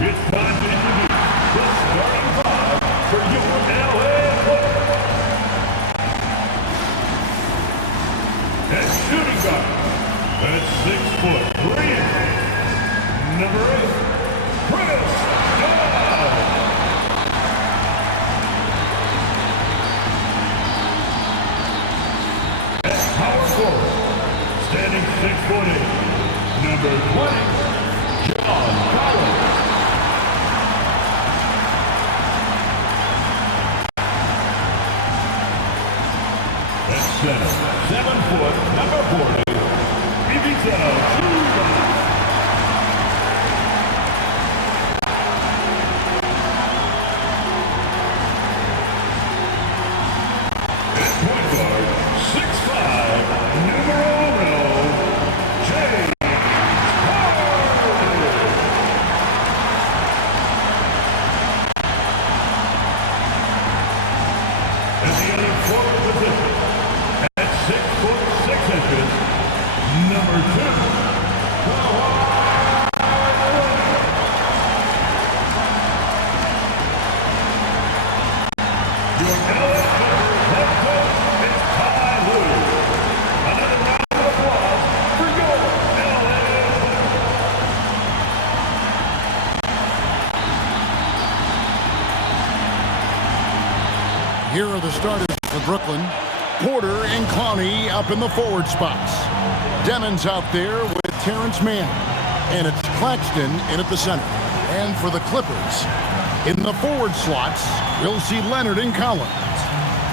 It's time to introduce the starting five for your LA Clippers. At shooting guard, at 6'3", number 8, Chris Dunn. At power forward, standing 6'8", number 20, John Collins. At center, 7 foot, number 40, Ivica Zubac. At point guard, 6'5", numero 1, James Harden. At the other forward position, at 6'6", number 2, your LA Clippers head coach is Ty Lue. Another round of applause for your LA Here are the starters for Brooklyn. Porter and Clowney up in the forward spots. Demon's out there with Terrence Mann. And it's Claxton in at the center. And for the Clippers, in the forward slots, we'll see Leonard and Collins.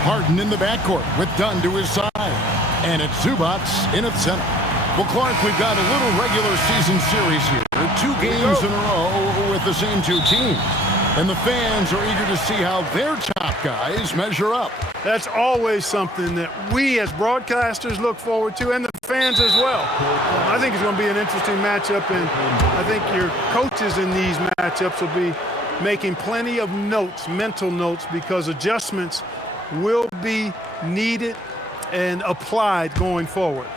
Harden in the backcourt with Dunn to his side. And it's Zubac in at center. Well, Clark, we've got a little regular season series here. 2 games in a row with the same 2 teams. And the fans are eager to see how their top guys measure up. That's always something that we as broadcasters look forward to, and the fans as well. I think it's going to be an interesting matchup, and I think your coaches in these matchups will be making plenty of notes, mental notes, because adjustments will be needed and applied going forward.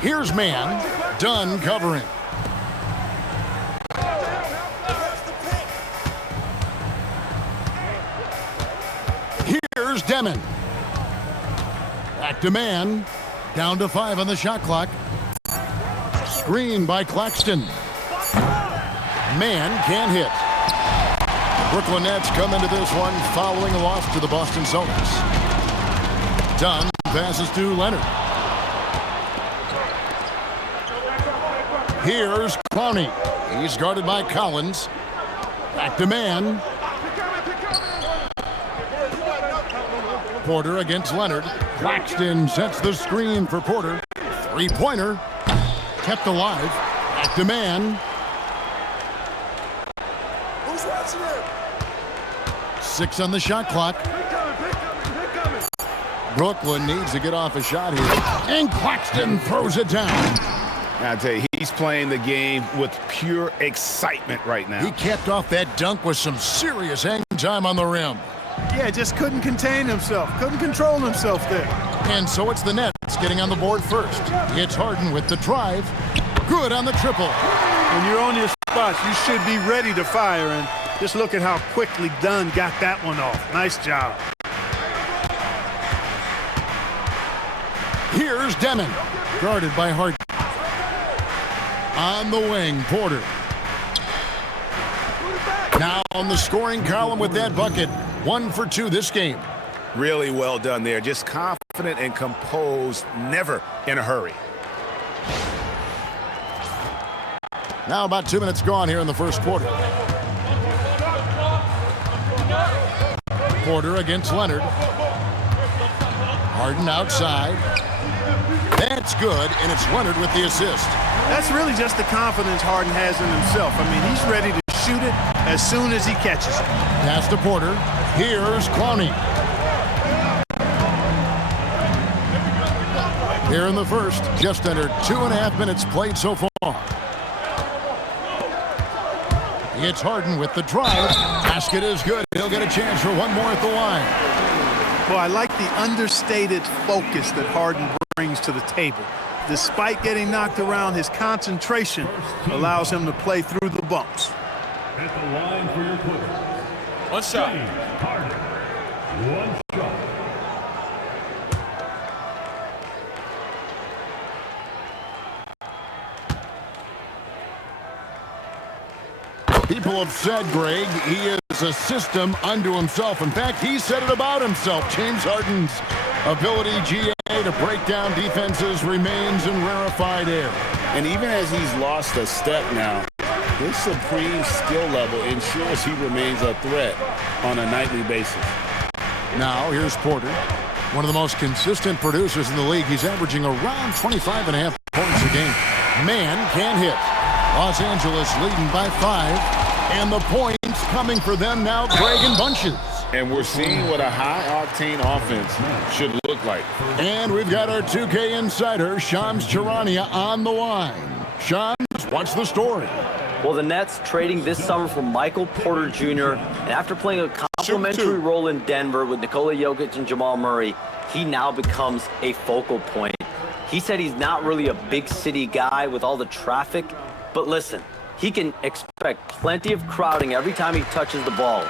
Here's Mann, Dunn covering. Here's Demon. Back to Mann. Down to 5 on the shot clock. Screen by Claxton. Mann can't hit. The Brooklyn Nets come into this one following a loss to the Boston Celtics. Dunn passes to Leonard. Here's Clowney. He's guarded by Collins. Back to Mann. Porter against Leonard. Claxton sets the screen for Porter. 3-pointer. Kept alive. Back to Mann. Who's watching him? 6 on the shot clock. Brooklyn needs to get off a shot here. And Claxton throws it down. I tell you, he's playing the game with pure excitement right now. He capped off that dunk with some serious hang time on the rim. Yeah, just couldn't contain himself, couldn't control himself there. And so it's the Nets getting on the board first. It's Harden with the drive. Good on the triple. When you're on your spots, you should be ready to fire, and just look at how quickly Dunn got that one off. Nice job. Here's Demon, guarded by Harden. On the wing, Porter. Now on the scoring column with that bucket. 1 for 2 this game. Really well done there. Just confident and composed, never in a hurry. Now about 2 minutes gone here in the first quarter. Porter against Leonard. Harden outside. That's good, and it's Leonard with the assist. That's really just the confidence Harden has in himself. I mean, he's ready to shoot it as soon as he catches it. Pass to Porter. Here's Clowney. Here in the first, just under 2.5 minutes played so far. It's Harden with the drive. Basket is good. He'll get a chance for one more at the line. Well, I like the understated focus that Harden brings to the table. despite getting knocked around, his concentration allows him to play through the bumps. At the line for your Clippers. One shot. James Harden. One shot. People have said, Greg, he is a system unto himself. In fact, he said it about himself. James Harden's ability, GA, to break down defenses remains in rarefied air. And even as he's lost a step now, his supreme skill level ensures he remains a threat on a nightly basis. Now, here's Porter, one of the most consistent producers in the league. He's averaging around 25.5 points a game. Man can hit. Los Angeles leading by 5, and the points coming for them now, Greg, in bunches. And we're seeing what a high-octane offense should look like. And we've got our 2K insider, Shams Charania, on the line. Shams, what's the story? Well, the Nets trading this summer for Michael Porter Jr., and after playing a complimentary role in Denver with Nikola Jokic and Jamal Murray, he now becomes a focal point. He said he's not really a big city guy with all the traffic, but listen, he can expect plenty of crowding every time he touches the ball.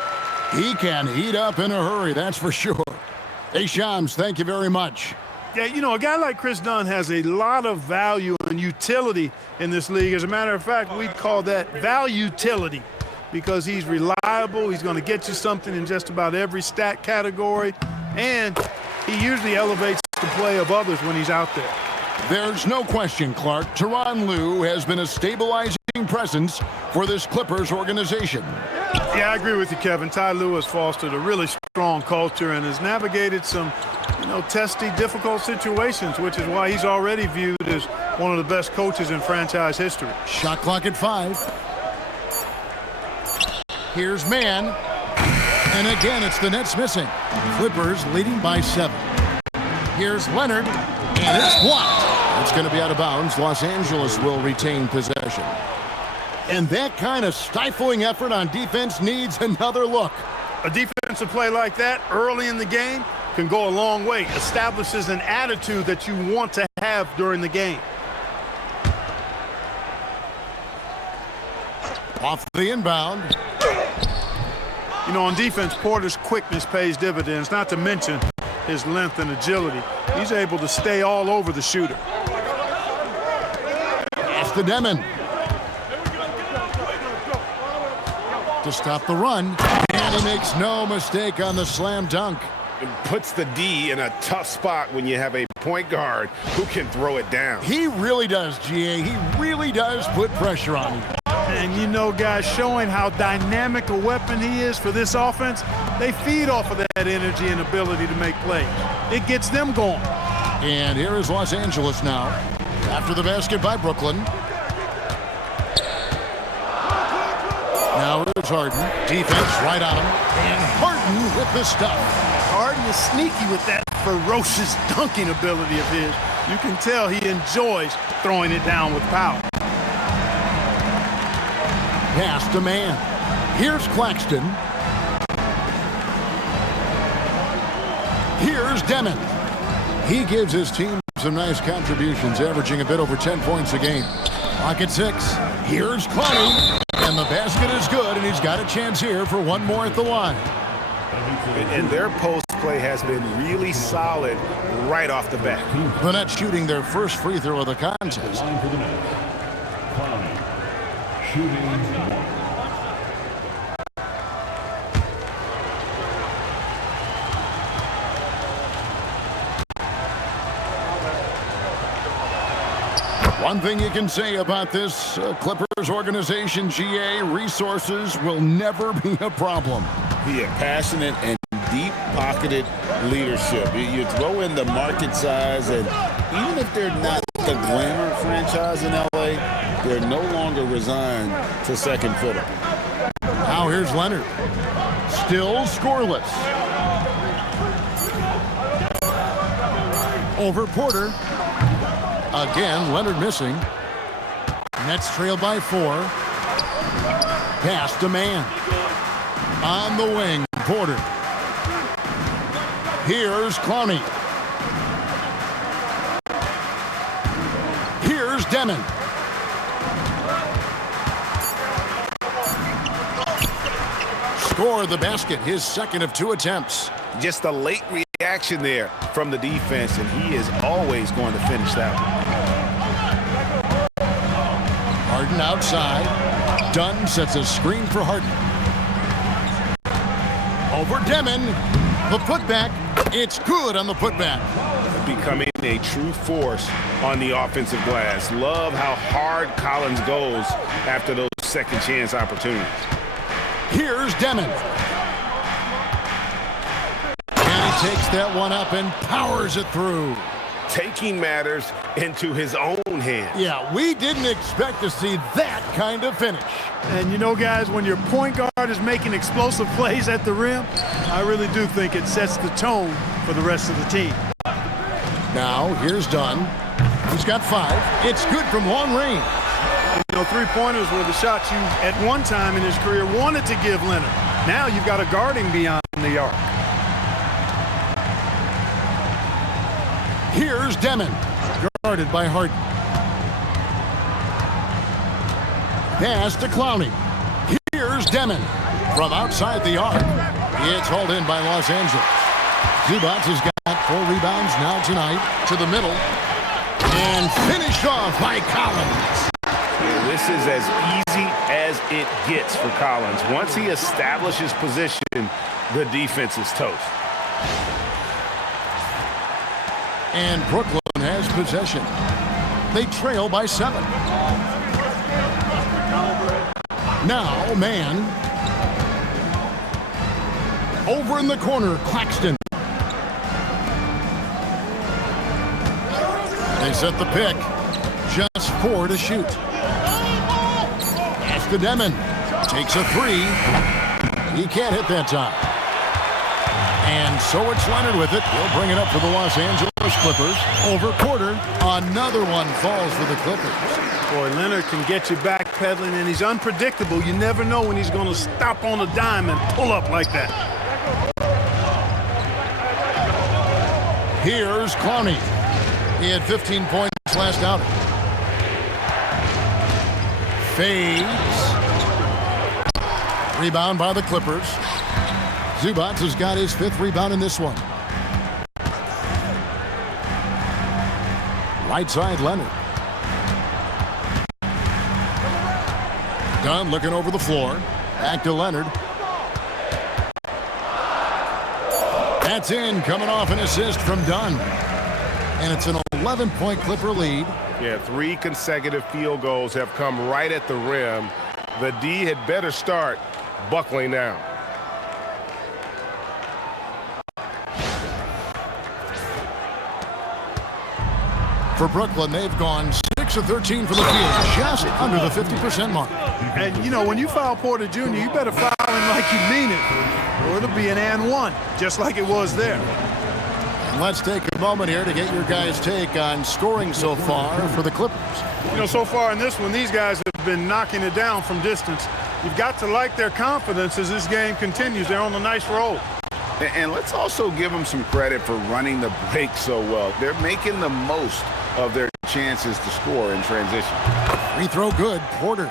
He can heat up in a hurry, that's for sure. Hey, Shams, thank you very much. Yeah, you know, a guy like Chris Dunn has a lot of value and utility in this league. As a matter of fact, we'd call that value-utility because he's reliable. He's going to get you something in just about every stat category, and he usually elevates the play of others when he's out there. There's no question, Clark. Tyronn Lue has been a stabilizing presence for this Clippers organization. Yeah, I agree with you, Kevin. Ty Lue has fostered a really strong culture and has navigated some, testy, difficult situations, which is why he's already viewed as one of the best coaches in franchise history. Shot clock at 5. Here's Man. And again, it's the Nets missing. Clippers leading by 7. Here's Leonard. And it's blocked. It's going to be out of bounds. Los Angeles will retain possession. And that kind of stifling effort on defense needs another look. A defensive play like that early in the game can go a long way. Establishes an attitude that you want to have during the game. Off the inbound. On defense, Porter's quickness pays dividends, not to mention his length and agility. He's able to stay all over the shooter. Pass to Demon. To stop the run. And he makes no mistake on the slam dunk. It puts the D in a tough spot when you have a point guard who can throw it down. He really does, GA. He really does put pressure on you. And guys, showing how dynamic a weapon he is for this offense, they feed off of that energy and ability to make plays. It gets them going. And here is Los Angeles now. After the basket by Brooklyn. Now here's Harden. Defense right on him. And Harden with the stuff. Harden is sneaky with that ferocious dunking ability of his. You can tell he enjoys throwing it down with power. Pass to Man. Here's Claxton. Here's Demon. He gives his team some nice contributions, averaging a bit over 10 points a game. Clock at 6. Here's Clowney. And the basket is good, and he's got a chance here for one more at the line. And their post play has been really solid right off the bat. The Nets shooting their first free throw of the contest. Line for the Nets. Clowney. Shooting 1. One thing you can say about this Clippers organization, GA, resources will never be a problem. Yeah, passionate and deep-pocketed leadership. You throw in the market size, and even if they're not the glamour franchise in L.A., they're no longer resigned to second fiddle. Now here's Leonard. Still scoreless. Over Porter. Again, Leonard missing. Nets trail by 4. Pass to Man. On the wing, Porter. Here's Clowney. Demon. Score the basket, his second of 2 attempts. Just a late reaction there from the defense, and he is always going to finish that one. Harden outside. Dunn sets a screen for Harden. Over Demon. The putback. It's good on the putback. Becoming a true force on the offensive glass. Love how hard Collins goes after those second chance opportunities. Here's Demon. And he takes that one up and powers it through. Taking matters into his own hands. Yeah, we didn't expect to see that kind of finish. And you know, guys, when your point guard is making explosive plays at the rim, I really do think it sets the tone for the rest of the team. Now, here's Dunn. He's got 5. It's good from long range. You know, three-pointers were the shots you, at one time in his career, wanted to give Leonard. Now you've got a guarding beyond the arc. Here's Demon, guarded by Harden. Pass to Clowney. Here's Demon from outside the arc. It's hauled in by Los Angeles. Zubac has got 4 rebounds now tonight to the middle. And finished off by Collins. This is as easy as it gets for Collins. Once he establishes position, the defense is toast. And Brooklyn has possession. They trail by 7. Now, man. Over in the corner, Claxton. They set the pick. Just 4 to shoot. Pass to Demon. Takes a 3. He can't hit that time. And so it's Leonard with it. He'll bring it up for the Los Angeles Clippers. Over quarter. Another one falls for the Clippers. Boy, Leonard can get you backpedaling, and he's unpredictable. You never know when he's going to stop on a dime and pull up like that. Here's Clowney. He had 15 points last outing. Fades. Rebound by the Clippers. Zubac has got his 5th rebound in this one. Right side, Leonard. Dunn looking over the floor. Back to Leonard. That's in, coming off an assist from Dunn. And it's an 11-point Clipper lead. Yeah, 3 consecutive field goals have come right at the rim. The D had better start buckling down. For Brooklyn, they've gone 6 of 13 from the field, just under the 50% mark. And, you know, when you foul Porter Jr., you better foul him like you mean it, or it'll be an and 1, just like it was there. And let's take a moment here to get your guys' take on scoring so far for the Clippers. You know, so far in this one, these guys have been knocking it down from distance. You've got to like their confidence as this game continues. They're on a nice roll. And let's also give them some credit for running the break so well. They're making the most of their chances to score in transition. Free throw good, Porter.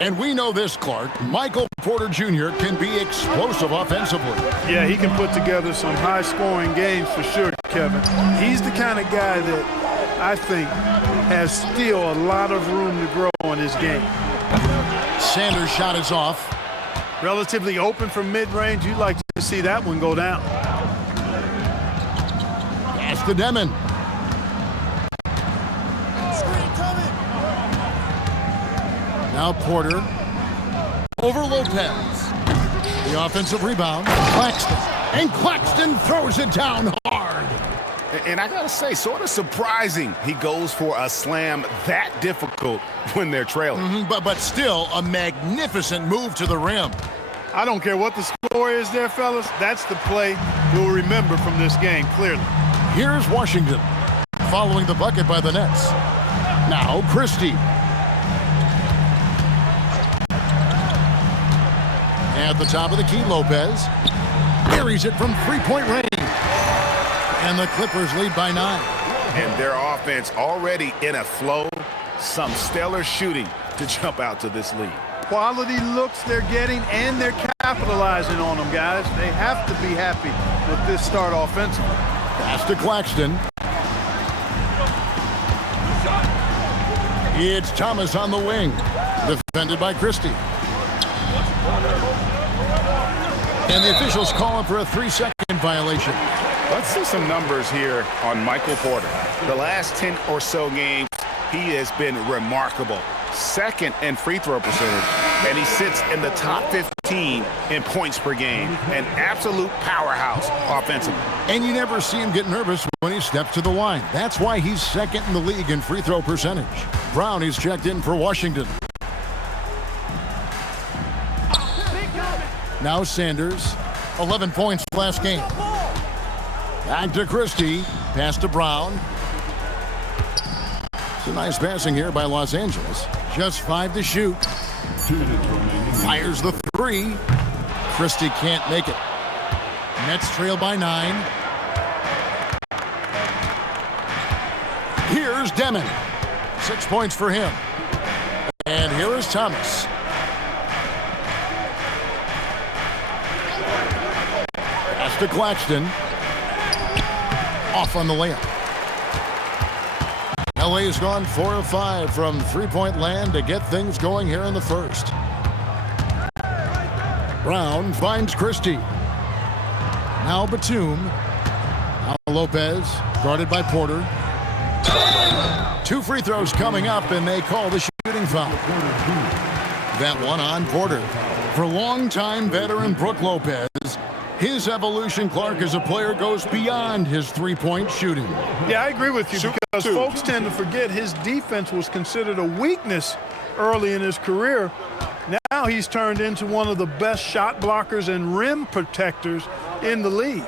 And we know this, Clark. Michael Porter Jr. can be explosive offensively. Yeah, he can put together some high-scoring games for sure, Kevin. He's the kind of guy that I think has still a lot of room to grow in his game. Sanders' shot is off. Relatively open from mid-range. You'd like to see that one go down. Pass to Demon. Now Porter over Lopez. The offensive rebound, Claxton. And Claxton throws it down hard. And I gotta say, sort of surprising he goes for a slam that difficult when they're trailing. But still a magnificent move to the rim. I don't care what the score is there, fellas. That's the play you'll remember from this game, clearly. Here's Washington following the bucket by the Nets. Now Christie. At the top of the key, Lopez buries it from 3-point range. And the Clippers lead by 9. And their offense already in a flow. some stellar shooting to jump out to this lead. Quality looks they're getting, and they're capitalizing on them, guys. They have to be happy with this start offensively. Pass to Claxton. It's Thomas on the wing. Defended by Christie. And the officials calling for a 3-second violation. Let's see some numbers here on Michael Porter. The last 10 or so games, he has been remarkable. Second in free throw percentage, and he sits in the top 15 in points per game. An absolute powerhouse offensively. And you never see him get nervous when he steps to the line. That's why he's second in the league in free throw percentage. Brown, he's checked in for Washington. Now Sanders, 11 points last game. Back to Christie, pass to Brown. It's a nice passing here by Los Angeles. Just 5 to shoot. Fires the 3. Christie can't make it. Nets trail by 9. Here's Demon. 6 points for him. And here is Thomas. Pass to Claxton. Off on the layup. LA's gone 4 of 5 from three-point land to get things going here in the first. Brown finds Christie. Now Batum. Now Lopez, guarded by Porter. 2 free throws coming up, and they call the shooting foul. That one on Porter. For longtime veteran Brook Lopez, his evolution, Clark, as a player goes beyond his three-point shooting. Yeah, I agree with you because folks tend to forget his defense was considered a weakness early in his career. Now he's turned into one of the best shot blockers and rim protectors in the league.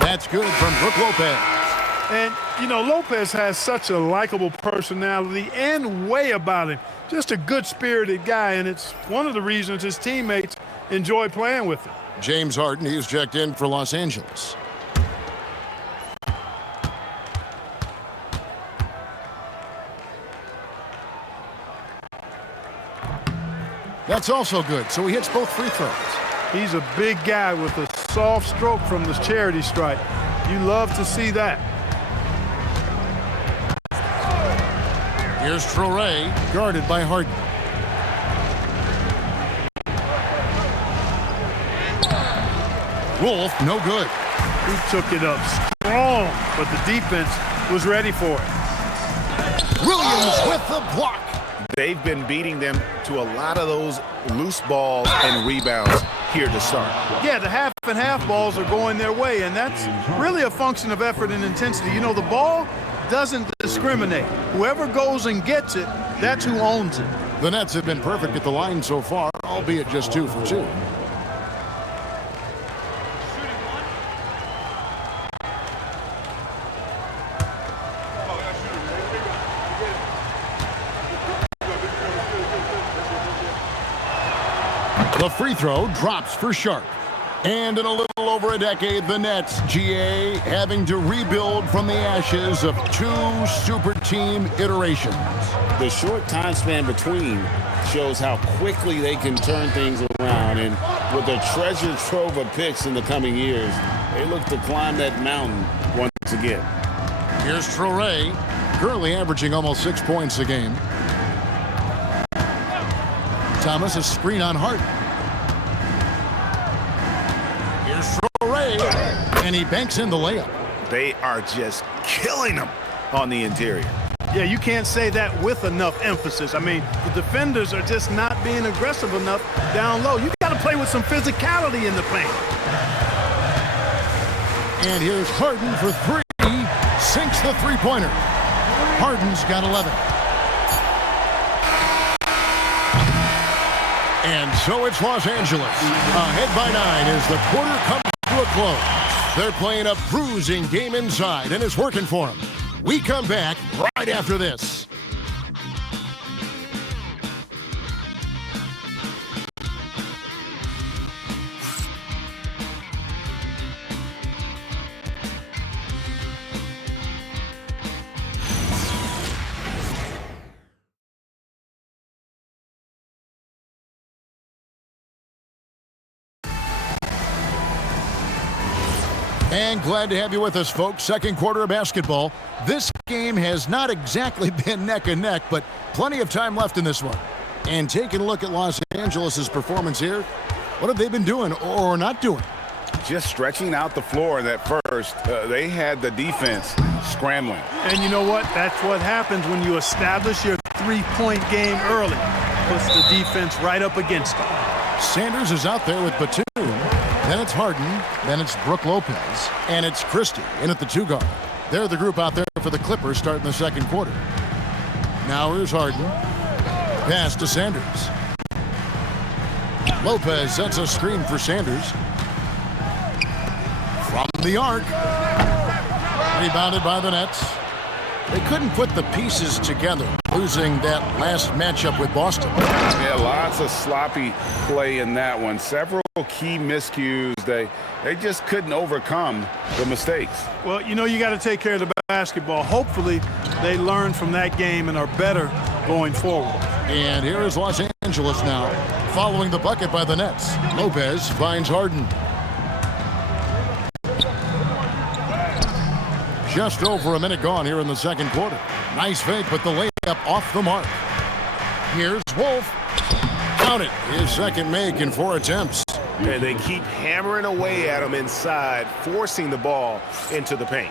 That's good from Brook Lopez. And, you know, Lopez has such a likable personality and way about him. Just a good-spirited guy, and it's one of the reasons his teammates enjoy playing with him. James Harden, he's checked in for Los Angeles. That's also good, so he hits both free throws. He's a big guy with a soft stroke from the charity stripe. You love to see that. Here's Traoré, guarded by Harden. Wolf, no good. He took it up strong, but the defense was ready for it. Williams with the block. They've been beating them to a lot of those loose balls and rebounds here to start. Yeah, the half and half balls are going their way, and that's really a function of effort and intensity. You know, the ball doesn't discriminate. Whoever goes and gets it, that's who owns it. The Nets have been perfect at the line so far, albeit just 2 for 2. The free throw drops for Sharp. And in a little over a decade, the Nets, GA, having to rebuild from the ashes of 2 super team iterations. The short time span between shows how quickly they can turn things around. And with a treasure trove of picks in the coming years, they look to climb that mountain once again. Here's Traoré, currently averaging almost 6 points a game. Thomas, a screen on Hart. Here's Traoré, and he banks in the layup. They are just killing them on the interior. Yeah, you can't say that with enough emphasis. I mean, the defenders are just not being aggressive enough down low. You got to play with some physicality in the paint. And here's Harden for 3. Sinks the three-pointer. Harden's got 11. And so it's Los Angeles. Ahead by 9 as the quarter comes to a close. They're playing a bruising game inside, and it's working for them. We come back right after this. And glad to have you with us, folks. Second quarter of basketball. This game has not exactly been neck and neck, but plenty of time left in this one. And taking a look at Los Angeles' performance here, what have they been doing or not doing? Just stretching out the floor that first. They had the defense scrambling. And you know what? That's what happens when you establish your three-point game early. Puts the defense right up against them. Sanders is out there with Batum. Then it's Harden. Then it's Brook Lopez. And it's Christie in at the 2 guard. They're the group out there for the Clippers starting the second quarter. Now here's Harden. Pass to Sanders. Lopez sets a screen for Sanders. From the arc. Rebounded by the Nets. They couldn't put the pieces together, losing that last matchup with Boston. Yeah, lots of sloppy play in that one. Several key miscues. They just couldn't overcome the mistakes. Well, you know, you got to take care of the basketball. Hopefully, they learn from that game and are better going forward. And here is Los Angeles now, following the bucket by the Nets. Lopez finds Harden. Just over a minute gone here in the second quarter. Nice fake, but the layup off the mark. Here's Wolf. Count it. His second make in 4 attempts. And they keep hammering away at him inside, forcing the ball into the paint.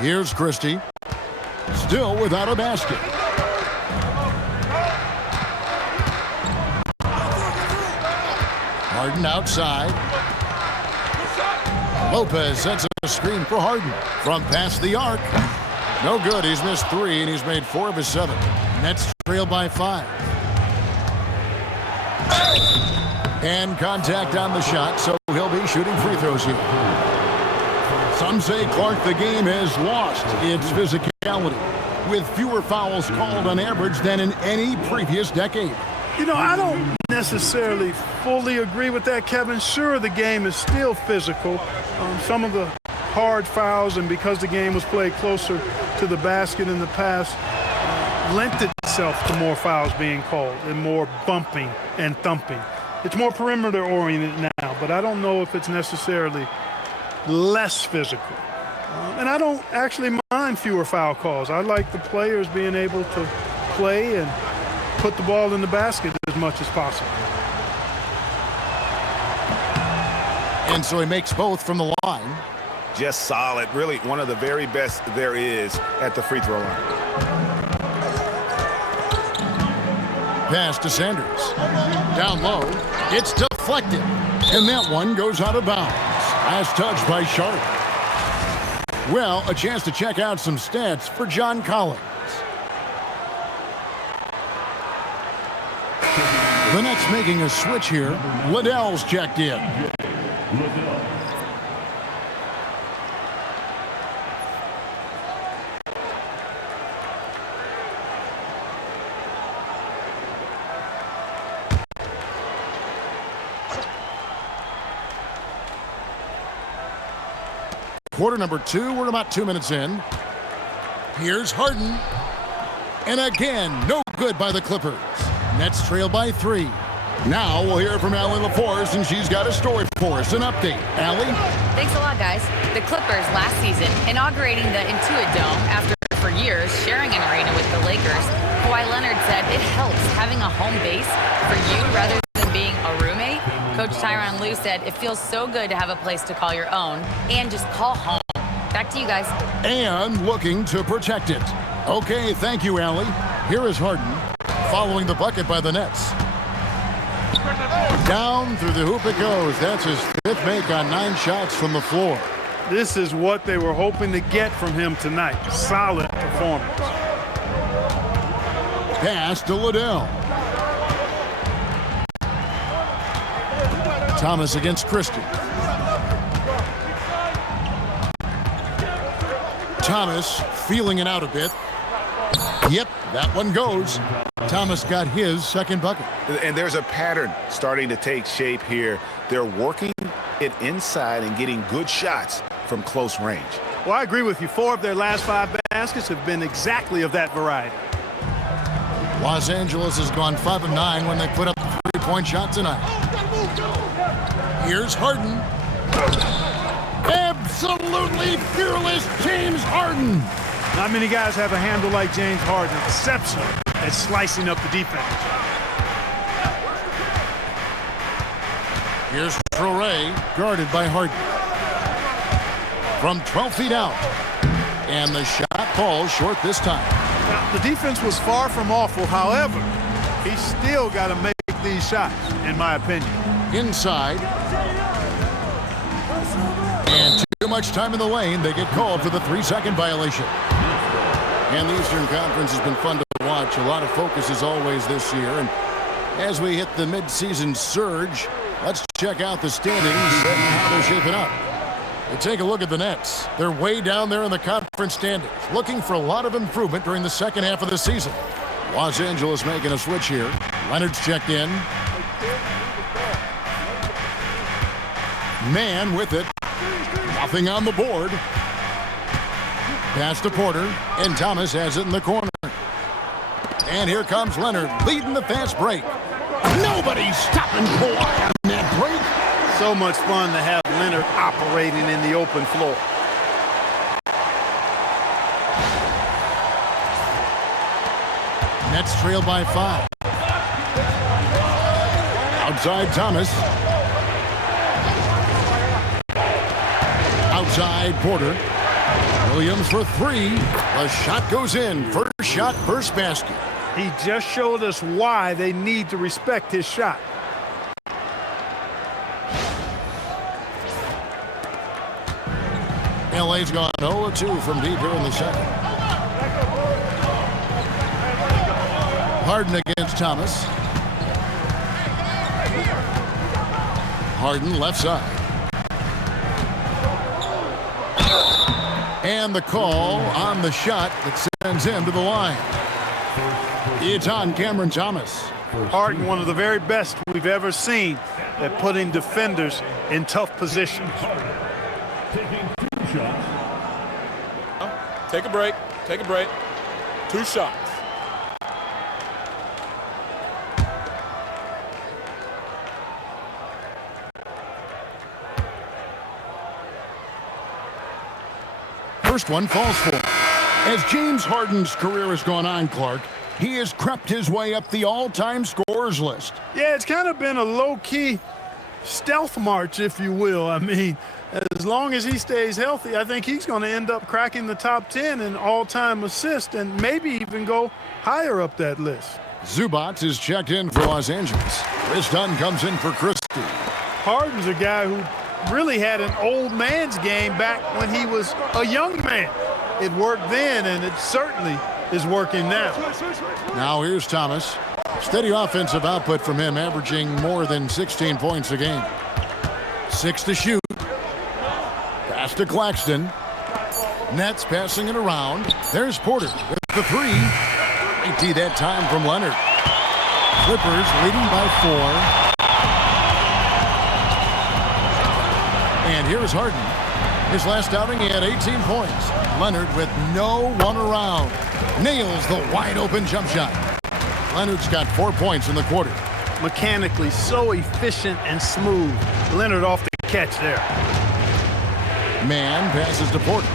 Here's Christie. Still without a basket. Harden outside. Lopez sets a screen for Harden from past the arc. No good. He's missed 3, and he's made 4 of his 7. Nets trail by 5. And contact on the shot, so he'll be shooting free throws here. Some say, Clark, the game has lost its physicality, with fewer fouls called on average than in any previous decade. You know, I don't necessarily fully agree with that, Kevin. Sure, the game is still physical. Some of the hard fouls, and because the game was played closer to the basket in the past, lent itself to more fouls being called and more bumping and thumping. It's more perimeter-oriented now, but I don't know if it's necessarily less physical. And I don't actually mind fewer foul calls. I like the players being able to play and put the ball in the basket as much as possible. And so he makes both from the line. Just solid. Really one of the very best there is at the free throw line. Pass to Sanders. Down low. It's deflected. And that one goes out of bounds. Last touch by Sharp. Well, a chance to check out some stats for John Collins. The Nets making a switch here. Liddell's checked in. Quarter number 2, we're about 2 minutes in. Here's Harden. And again, no good by the Clippers. Nets trail by 3. Now we'll hear from Allie LaForce, and she's got a story for us, an update. Allie? Thanks a lot, guys. The Clippers last season inaugurating the Intuit Dome after, for years, sharing an arena with the Lakers. Kawhi Leonard said it helps having a home base for you rather than being a roommate. Coach Tyronn Lue said it feels so good to have a place to call your own and just call home. Back to you guys. And looking to protect it. Okay, thank you, Allie. Here is Harden, following the bucket by the Nets. Down through the hoop it goes. That's his 5th make on 9 shots from the floor. This is what they were hoping to get from him tonight. Solid performance. Pass to Liddell. Thomas against Christie. Thomas feeling it out a bit. Yep, that one goes. Thomas got his 2nd bucket. And there's a pattern starting to take shape here. They're working it inside and getting good shots from close range. Well, I agree with you. 4 of their last 5 baskets have been exactly of that variety. Los Angeles has gone 5 of 9 when they put up a 3-point shot tonight. Here's Harden. Absolutely fearless James Harden. Not many guys have a handle like James Harden. Exceptional at slicing up the defense. Here's Traore, guarded by Harden. From 12 feet out. And the shot falls short this time. Now, the defense was far from awful. However, he's still got to make these shots, in my opinion. Inside. And too much time in the lane. They get called for the 3-second violation. And the Eastern Conference has been fun to watch. A lot of focus as always this year. And as we hit the midseason surge, let's check out the standings and how they're shaping up. And take a look at the Nets. They're way down there in the conference standings, looking for a lot of improvement during the second half of the season. Los Angeles making a switch here. Leonard's checked in. Man with it. Nothing on the board. Pass to Porter, and Thomas has it in the corner. And here comes Leonard, leading the fast break. Nobody's stopping Kawhi on that break. So much fun to have Leonard operating in the open floor. Nets trail by 5. Outside Thomas. Outside Porter. Williams for 3. The shot goes in. First shot, first basket. He just showed us why they need to respect his shot. LA's gone 0-2 from deep here in the second. Harden against Thomas. Harden left side. And the call on the shot that sends him to the line. It's on Cameron Thomas. Harden, one of the very best we've ever seen at putting defenders in tough positions. Taking 2 shots. Take a break. Take a break. 2 shots. First one falls for him. As James Harden's career has gone on, Clark, he has crept his way up the all-time scorers list. Yeah, it's kind of been a low-key stealth march, if you will. I mean, as long as he stays healthy, I think he's going to end up cracking the top 10 in all-time assists and maybe even go higher up that list. Zubac is checked in for Los Angeles. Chris Dunn comes in for Christie. Harden's a guy who really had an old man's game back when he was a young man. It worked then, and it certainly is working now. Now here's Thomas. Steady offensive output from him, averaging more than 16 points a game. 6 to shoot. Pass to Claxton. Nets passing it around. There's Porter with the 3. IT that time from Leonard. Clippers leading by 4. And here's Harden. His last outing, he had 18 points. Leonard with no one around. Nails the wide-open jump shot. Leonard's got 4 points in the quarter. Mechanically so efficient and smooth. Leonard off the catch there. Man passes to Porter.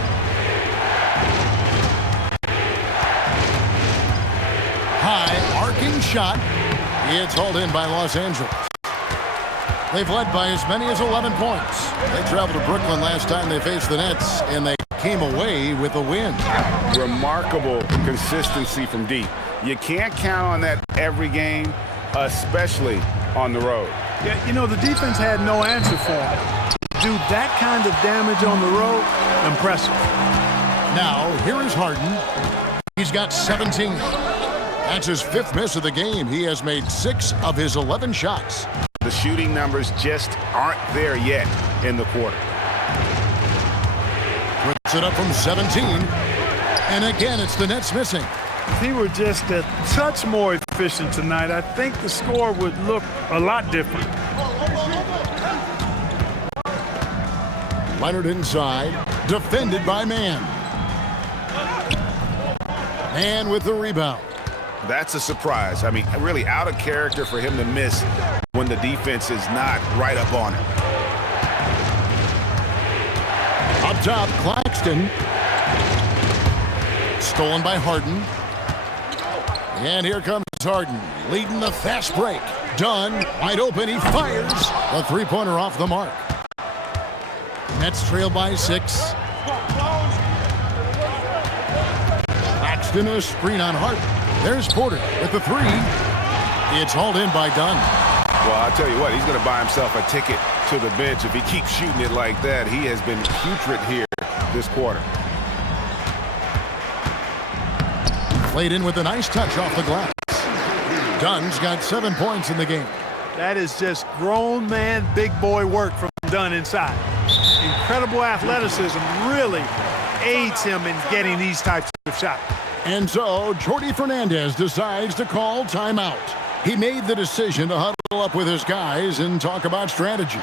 High arcing shot. It's hauled in by Los Angeles. They've led by as many as 11 points. They traveled to Brooklyn last time they faced the Nets, and they came away with a win. Remarkable consistency from deep. You can't count on that every game, especially on the road. Yeah, you know, the defense had no answer for him. To do that kind of damage on the road, impressive. Now, here is Harden. He's got 17. That's his 5th miss of the game. He has made 6 of his 11 shots. The shooting numbers just aren't there yet in the quarter. Puts it up from 17. And again, it's the Nets missing. If he were just a touch more efficient tonight, I think the score would look a lot different. Leonard inside. Defended by Man. And with the rebound. That's a surprise. I mean, really out of character for him to miss when the defense is not right up on him. Up top, Claxton. Stolen by Harden. And here comes Harden, leading the fast break. Dunn, wide open, he fires. A three-pointer off the mark. Nets trail by 6. Claxton, a screen on Harden. There's Porter with the 3. It's hauled in by Dunn. Well, I'll tell you what, he's going to buy himself a ticket to the bench if he keeps shooting it like that. He has been putrid here this quarter. Played in with a nice touch off the glass. Dunn's got 7 points in the game. That is just grown man, big boy work from Dunn inside. Incredible athleticism really aids him in getting these types of shots. And so, Jordi Fernandez decides to call timeout. He made the decision to huddle up with his guys and talk about strategy.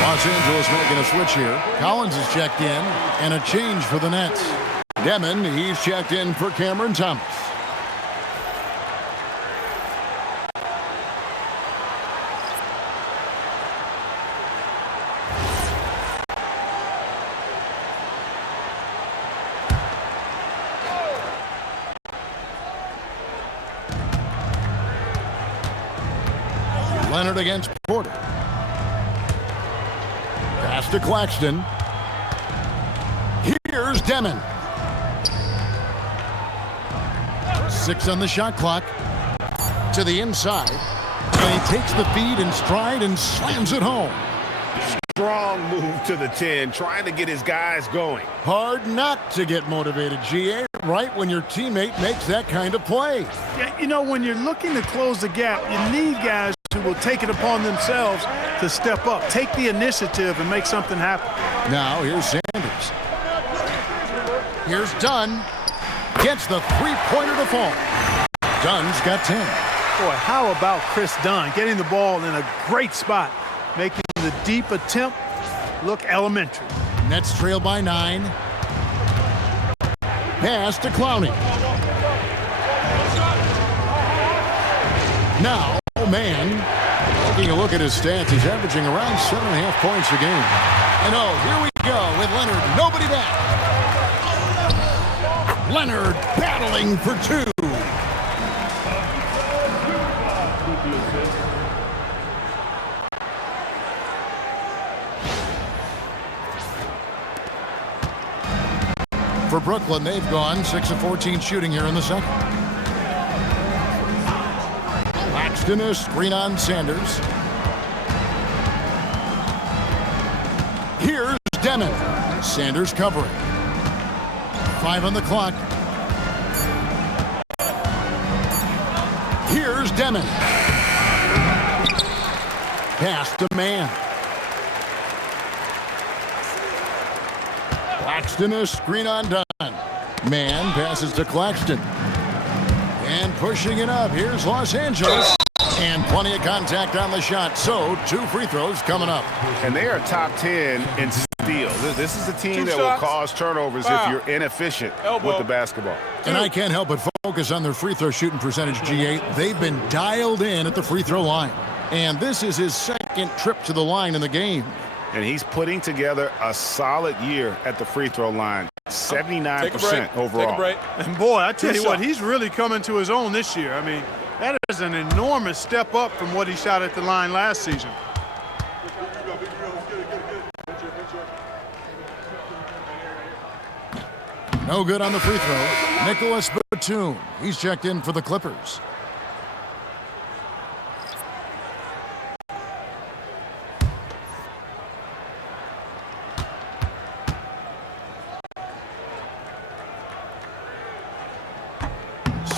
Los Angeles making a switch here. Collins is checked in, and a change for the Nets. Demon, he's checked in for Cameron Thomas. Leonard against Porter. Pass to Claxton. Here's Demon. 6 on the shot clock. To the inside. And he takes the feed in stride and slams it home. Strong move to the 10, trying to get his guys going. Hard not to get motivated, GA, right when your teammate makes that kind of play. Yeah, you know, when you're looking to close the gap, you need guys who will take it upon themselves to step up, take the initiative, and make something happen. Now, here's Sanders. Here's Dunn. Gets the three-pointer to fall. Dunn's got 10. Boy, how about Chris Dunn getting the ball in a great spot, making the deep attempt look elementary. Nets trail by 9. Pass to Clowney. Now, Man, taking a look at his stats, he's averaging around 7.5 points a game. And oh, here we go with Leonard. Nobody back. Leonard battling for 2. For Brooklyn, they've gone 6 of 14 shooting here in the second. Claxton, a screen on Sanders. Here's Demon. Sanders covering. 5 on the clock. Here's Demon. Pass to Man. Claxton, a screen on Dunn. Man passes to Claxton. And pushing it up, here's Los Angeles. And plenty of contact on the shot, so 2 free throws coming up. And they are top 10 in steal. This is a team Two that shots. will cause turnovers Foul. if you're inefficient Elbow. with the basketball. And I can't help but focus on their free throw shooting percentage, G8. They've been dialed in at the free throw line. And this is his second trip to the line in the game. And he's putting together a solid year at the free throw line. 79% overall. Take a break. And boy, I tell Two you what, shots. he's really coming to his own this year. I mean, that is an enormous step up from what he shot at the line last season. No good on the free throw. Nicholas Batum. He's checked in for the Clippers.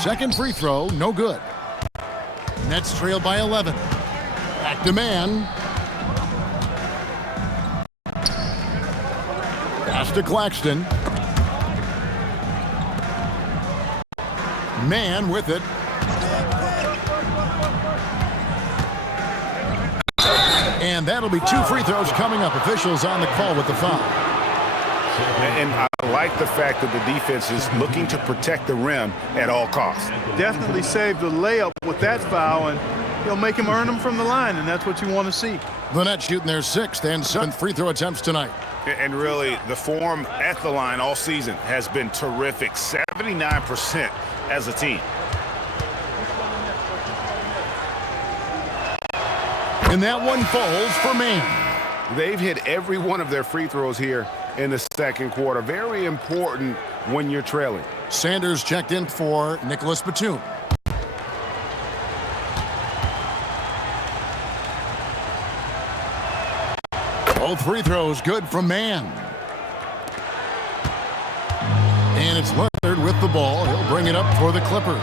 Second free throw, no good. Nets trailed by 11. Back to man. Pass to Claxton. Man with it. And that'll be two free throws coming up. Officials on the call with the foul. And I like the fact that the defense is looking to protect the rim at all costs. Definitely saved the layup with that foul, and he'll make him earn them from the line, and that's what you want to see. The Nets shooting their sixth and seventh free throw attempts tonight. And really, the form at the line all season has been terrific. 79% as a team. And that one falls for man. They've hit every one of their free throws here in the second quarter. Very important when you're trailing. Sanders checked in for Nicholas Batum. Both free throws good from man. And it's Leonard with the ball. He'll bring it up for the Clippers.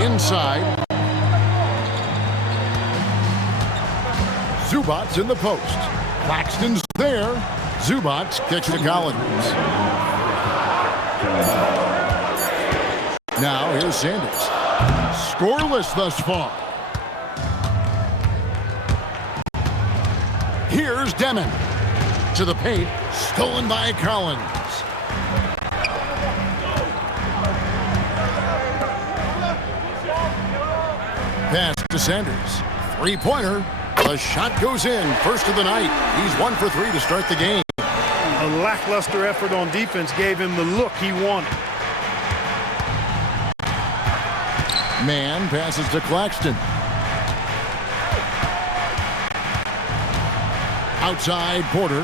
Inside. Zubac's in the post. Claxton's there. Zubac's kicks to Collins. Now here's Sanders. Scoreless thus far. Here's Demon. To the paint. Stolen by Collins. Pass to Sanders. Three-pointer. The shot goes in. First of the night. He's 1 for 3 to start the game. A lackluster effort on defense gave him the look he wanted. Man passes to Claxton. Outside Porter.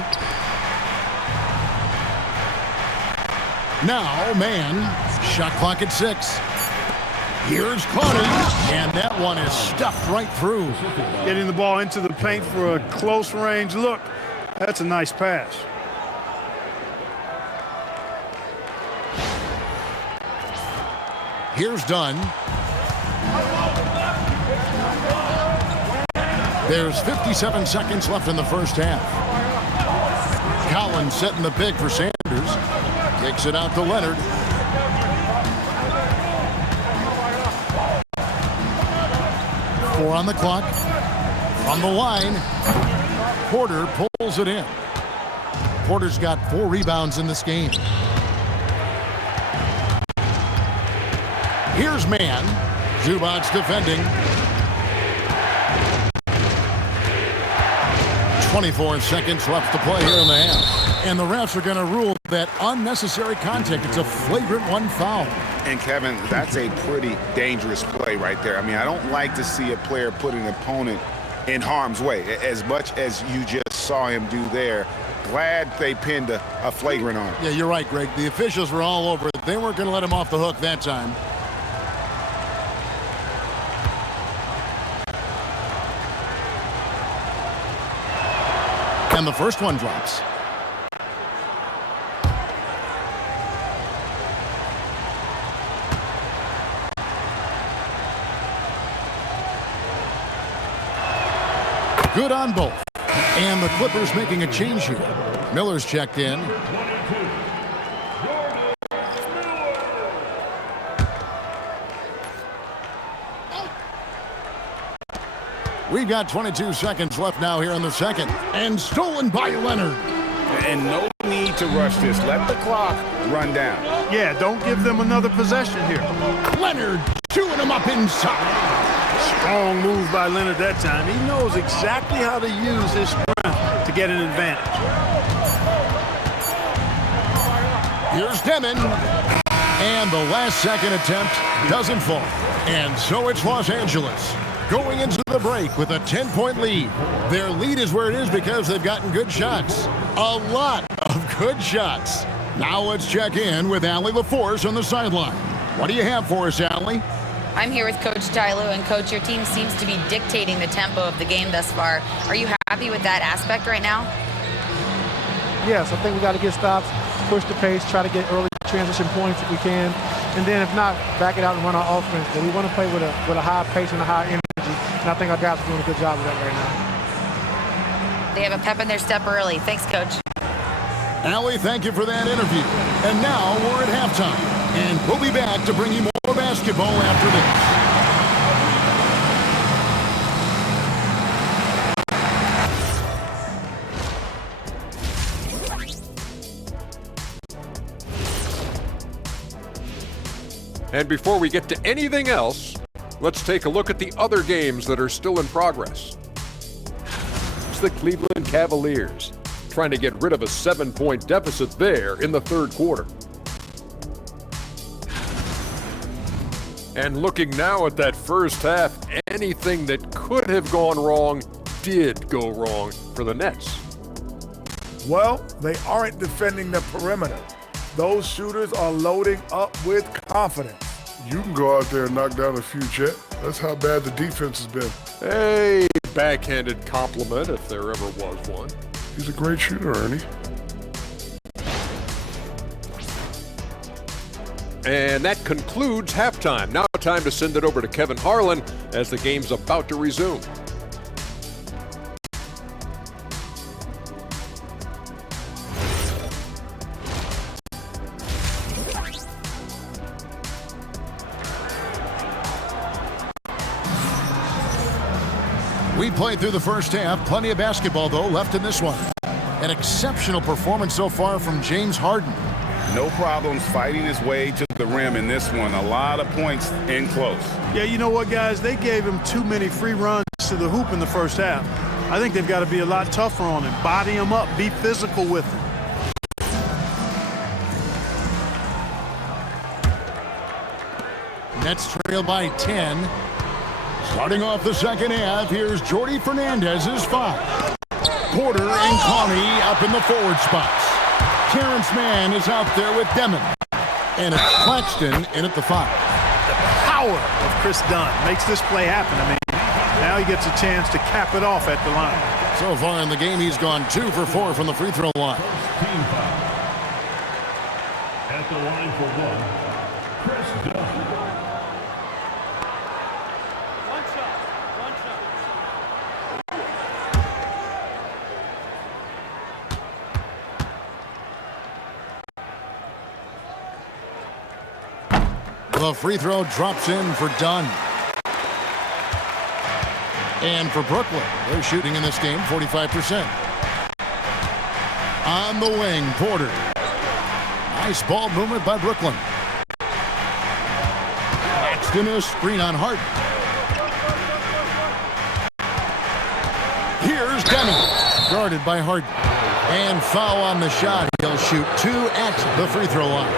Now man. Shot clock at 6. Here's Connie, and that one is stuffed right through. Getting the ball into the paint for a close range look. That's a nice pass. Here's Dunn. There's 57 seconds left in the first half. Collins setting the pick for Sanders. Kicks it out to Leonard. Four on the clock. From the line, Porter pulls it in. Porter's got 4 rebounds in this game. Here's man. Zubac's defending. 24 seconds left to play here in the half. And the refs are going to rule that unnecessary contact. It's a flagrant 1 foul. And Kevin, that's a pretty dangerous play right there. I mean, I don't like to see a player put an opponent in harm's way, as much as you just saw him do there. Glad they pinned a flagrant on him. Yeah, you're right, Greg. The officials were all over it. They weren't going to let him off the hook that time. And the first one drops. Good on both. And the Clippers making a change here. Miller's checked in. We've got 22 seconds left now here in the second. And stolen by Leonard. And no need to rush this. Let the clock run down. Yeah, don't give them another possession here. Leonard chewing him up inside. Strong move by Leonard that time. He knows exactly how to use his strength to get an advantage. Here's Demon. And the last second attempt doesn't fall. And so it's Los Angeles going into the break with a 10-point lead. Their lead is where it is because they've gotten good shots. A lot of good shots. Now let's check in with Allie LaForce on the sideline. What do you have for us, Allie? I'm here with Coach Ty Lue, and Coach, your team seems to be dictating the tempo of the game thus far. Are you happy with that aspect right now? Yes, I think we got to get stops, push the pace, try to get early transition points if we can, and then if not, back it out and run our offense. But we want to play with a high pace and a high energy, and I think our guys are doing a good job of that right now. They have a pep in their step early. Thanks, Coach. Allie, thank you for that interview. And now we're at halftime, and we'll be back to bring you more basketball after this. And before we get to anything else, let's take a look at the other games that are still in progress. It's the Cleveland Cavaliers, trying to get rid of a 7-point deficit there in the third quarter. And looking now at that first half, anything that could have gone wrong did go wrong for the Nets. Well, they aren't defending the perimeter. Those shooters are loading up with confidence. You can go out there and knock down a few, Chet. That's how bad the defense has been. A backhanded compliment, if there ever was one. He's a great shooter, Ernie. And that concludes halftime. Now time to send it over to Kevin Harlan as the game's about to resume. We played through the first half. Plenty of basketball, though, left in this one. An exceptional performance so far from James Harden. No problems fighting his way to the rim in this one. A lot of points in close. Yeah, you know what, guys? They gave him too many free runs to the hoop in the first half. I think they've got to be a lot tougher on him. Body him up. Be physical with him. Nets trail by 10. Starting off the second half, here's Jordy Fernandez's 5. Porter and Connie up in the forward spots. Terrence Mann is out there with Demon. And it's Claxton in at the 5. The power of Chris Dunn makes this play happen. I mean, now he gets a chance to cap it off at the line. So far in the game, he's gone 2 for 4 from the free throw line. Team foul. At the line for 1, Chris Dunn. The free throw drops in for Dunn. And for Brooklyn, they're shooting in this game 45%. On the wing, Porter. Nice ball movement by Brooklyn. Paxton a screen on Hart. Here's Demon, guarded by Hart. And foul on the shot. He'll shoot 2 at the free throw line.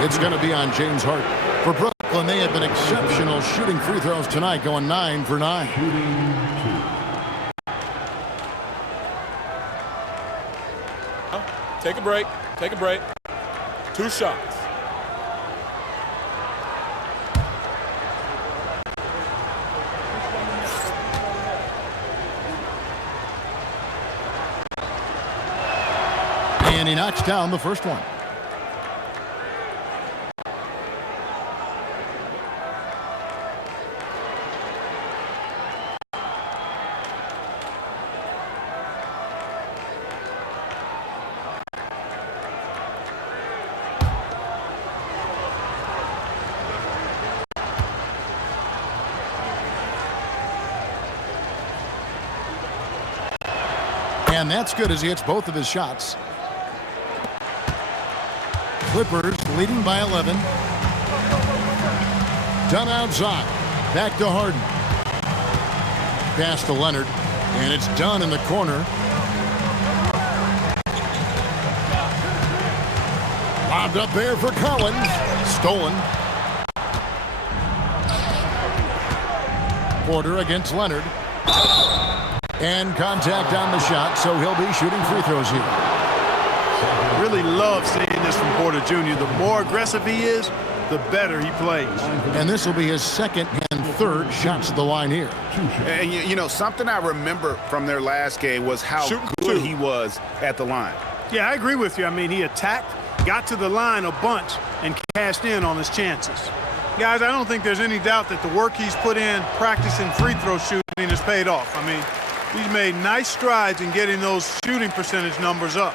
It's going to be on James Hart. For Brooklyn, they have been exceptional shooting free throws tonight, going 9 for 9. Take a break. Take a break. 2 shots. And he knocks down the first one. And that's good as he hits both of his shots. Clippers leading by 11. Done outside. Back to Harden. Pass to Leonard. And it's done in the corner. Lobbed up there for Collins. Stolen. Porter against Leonard. And contact on the shot, so he'll be shooting free throws here. Really love seeing this from Porter Jr. The more aggressive he is, the better he plays. And this will be his second and third shots at the line here. And you know, something I remember from their last game was how good he was at the line. Yeah, I agree with you. I mean, he attacked, got to the line a bunch, and cashed in on his chances. Guys, I don't think there's any doubt that the work he's put in practicing free throw shooting has paid off. I mean, he's made nice strides in getting those shooting percentage numbers up.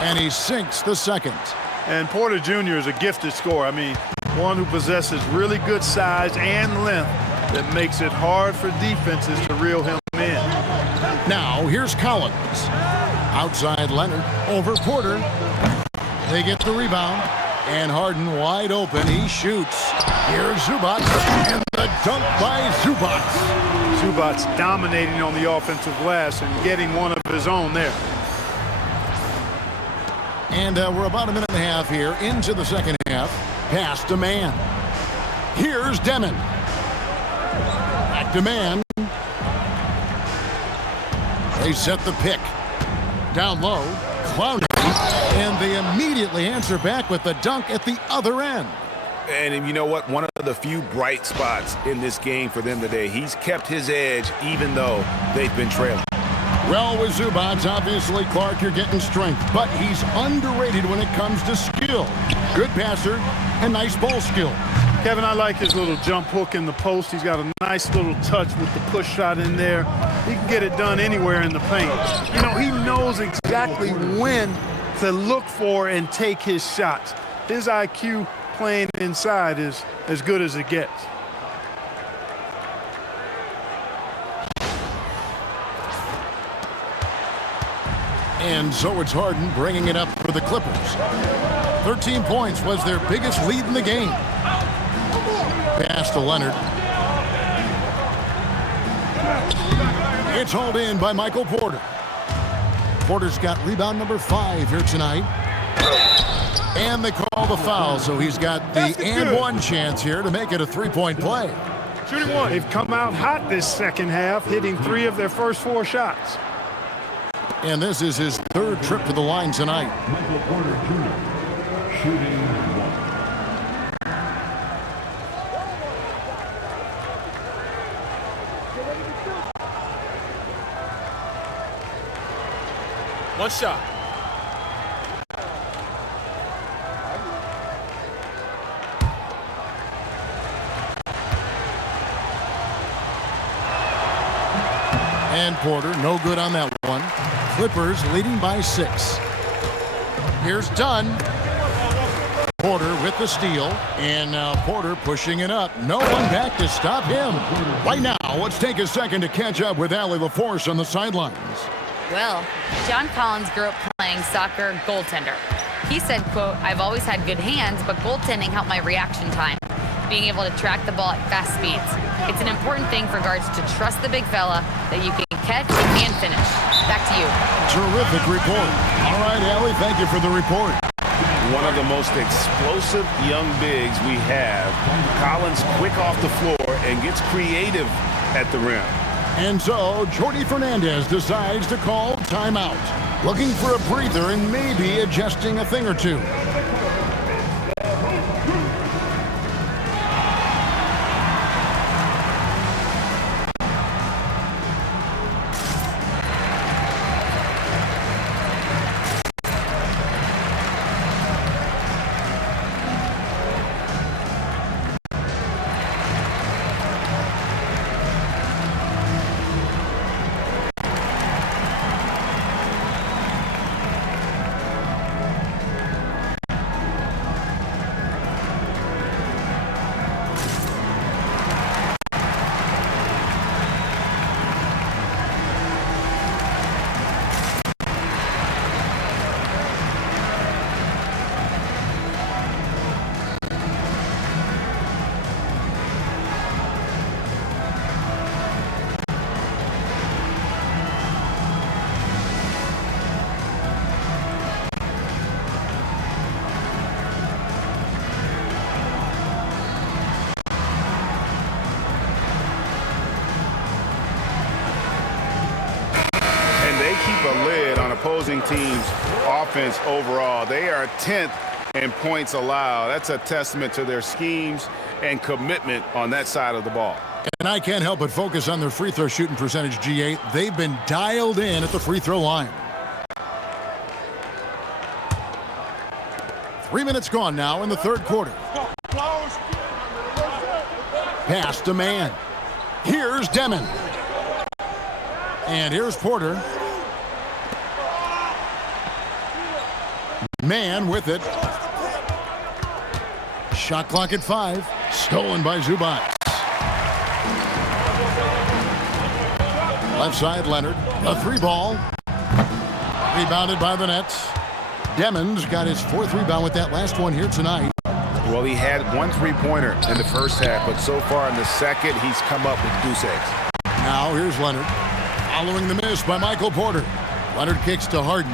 And he sinks the second. And Porter Jr. is a gifted scorer. I mean, one who possesses really good size and length that makes it hard for defenses to reel him in. Now, here's Collins. Outside Leonard, over Porter. They get the rebound. And Harden wide open. He shoots. Here's Zubac. And the dunk by Zubac. Zubac's dominating on the offensive glass and getting one of his own there. And we're about a minute and a half here into the second half. Pass to Mann. Here's Demon. Back to Mann. They set the pick. Down low. Clowney. And they immediately answer back with the dunk at the other end. And you know what? One of the few bright spots in this game for them today. He's kept his edge even though they've been trailing. Well, with Zubac, obviously, Clark, you're getting strength, but he's underrated when it comes to skill. Good passer and nice ball skill. Kevin, I like his little jump hook in the post. He's got a nice little touch with the push shot in there. He can get it done anywhere in the paint. You know, he knows exactly when to look for and take his shots. His IQ playing inside is as good as it gets. And so it's Harden bringing it up for the Clippers. 13 points was their biggest lead in the game. Pass to Leonard. It's hauled in by Michael Porter. Porter's got rebound number 5 here tonight. And they call the foul, so he's got the and one chance here to make it a three-point play. Shooting one. They've come out hot this second half, hitting 3 of their first 4 shots. And this is his third trip to the line tonight. Michael Porter Jr. shooting 1. One shot. And Porter, no good on that one. Clippers leading by 6. Here's Dunn. Porter with the steal. And now Porter pushing it up. No one back to stop him. Right now, let's take a second to catch up with Allie LaForce on the sidelines. Well, John Collins grew up playing soccer goaltender. He said, quote, "I've always had good hands, but goaltending helped my reaction time, being able to track the ball at fast speeds. It's an important thing for guards to trust the big fella that you can catch and finish." Back to you. Terrific report. All right, Allie, thank you for the report. One of the most explosive young bigs we have. Collins quick off the floor and gets creative at the rim. And so, Jordi Fernandez decides to call timeout. Looking for a breather and maybe adjusting a thing or two. opposing team's offense overall. They are 10th in points allowed. That's a testament to their schemes and commitment on that side of the ball. And I can't help but focus on their free throw shooting percentage, G8. They've been dialed in at the free throw line. 3 minutes gone now in the third quarter. Pass to man. Here's Demon. And here's Porter. Man with it. Shot clock at 5. Stolen by Zubac. Left side, Leonard. A 3-ball. Rebounded by the Nets. Demons got his 4th rebound with that last one here tonight. Well, he had 1 3-pointer in the first half, but so far in the second, he's come up with goose eggs. Now here's Leonard. Following the miss by Michael Porter. Leonard kicks to Harden.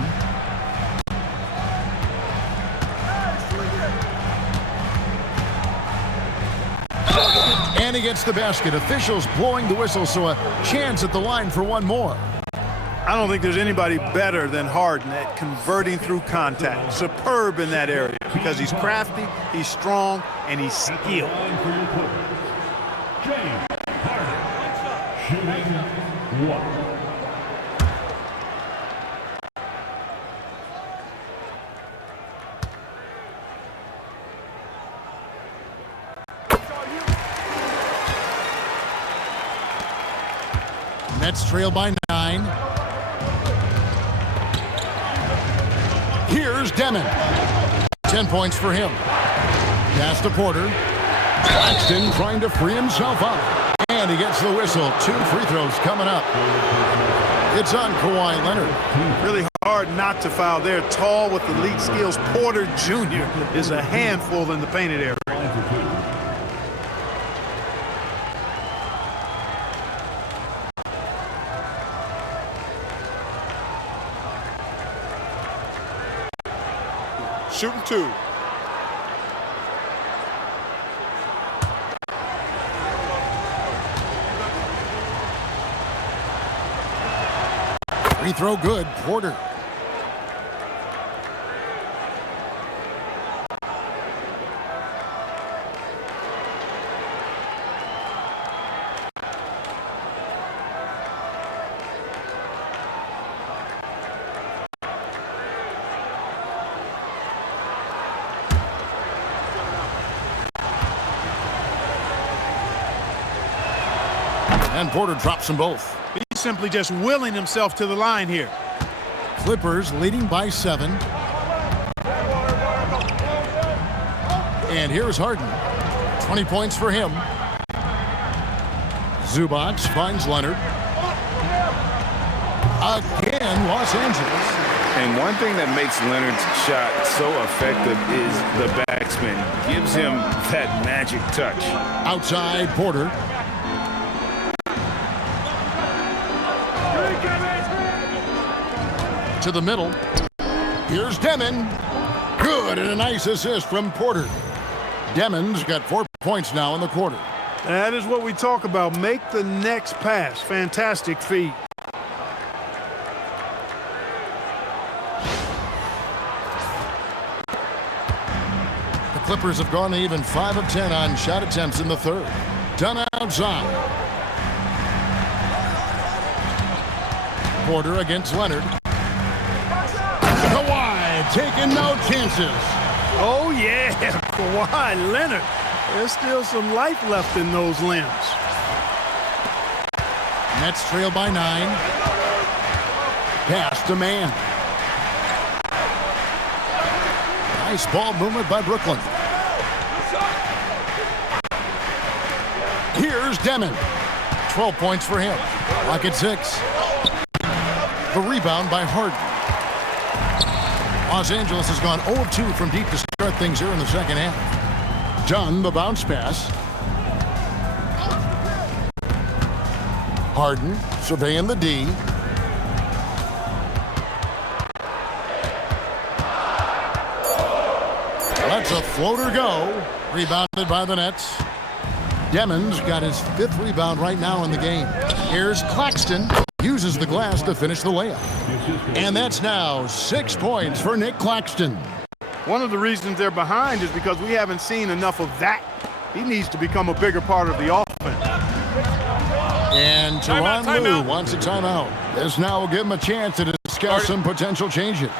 And he gets the basket. Officials blowing the whistle, so a chance at the line for one more. I don't think there's anybody better than Harden at converting through contact. Superb in that area because he's crafty, he's strong, and he's skilled. James Harden, shooting 1. Nets trail by 9. Here's Demon. 10 points for him. Pass to Porter. Claxton trying to free himself up. And he gets the whistle. 2 free throws coming up. It's on Kawhi Leonard. Really hard not to foul there. Tall with elite skills. Porter Jr. is a handful in the painted area. Shooting 2. Free throw good. Porter. And Porter drops them both. He's simply just willing himself to the line here. Clippers leading by 7. And here's Harden. 20 points for him. Zubac finds Leonard. Again, Los Angeles. And one thing that makes Leonard's shot so effective is the backspin. Gives him that magic touch. Outside, Porter. To the middle. Here's Demon. Good, and a nice assist from Porter. Demon's got 4 points now in the quarter. That is what we talk about. Make the next pass. Fantastic feed. The Clippers have gone even 5 of 10 on shot attempts in the third. Done outside. Porter against Leonard. Kawhi taking no chances. Oh, yeah, Kawhi Leonard. There's still some life left in those limbs. Nets trail by 9. Pass to man. Nice ball movement by Brooklyn. Here's Demon. 12 points for him. Clock at 6. The rebound by Harden. Los Angeles has gone 0 of 2 from deep to start things here in the second half. Dunn, the bounce pass. Harden surveying the D. Lets a floater go. Rebounded by the Nets. Demon's got his 5th rebound right now in the game. Here's Claxton. uses the glass to finish the layup. And that's now 6 points for Nick Claxton. One of the reasons they're behind is because we haven't seen enough of that. He needs to become a bigger part of the offense. And Tyronn Lue wants a timeout. This now will give him a chance to discuss some potential changes.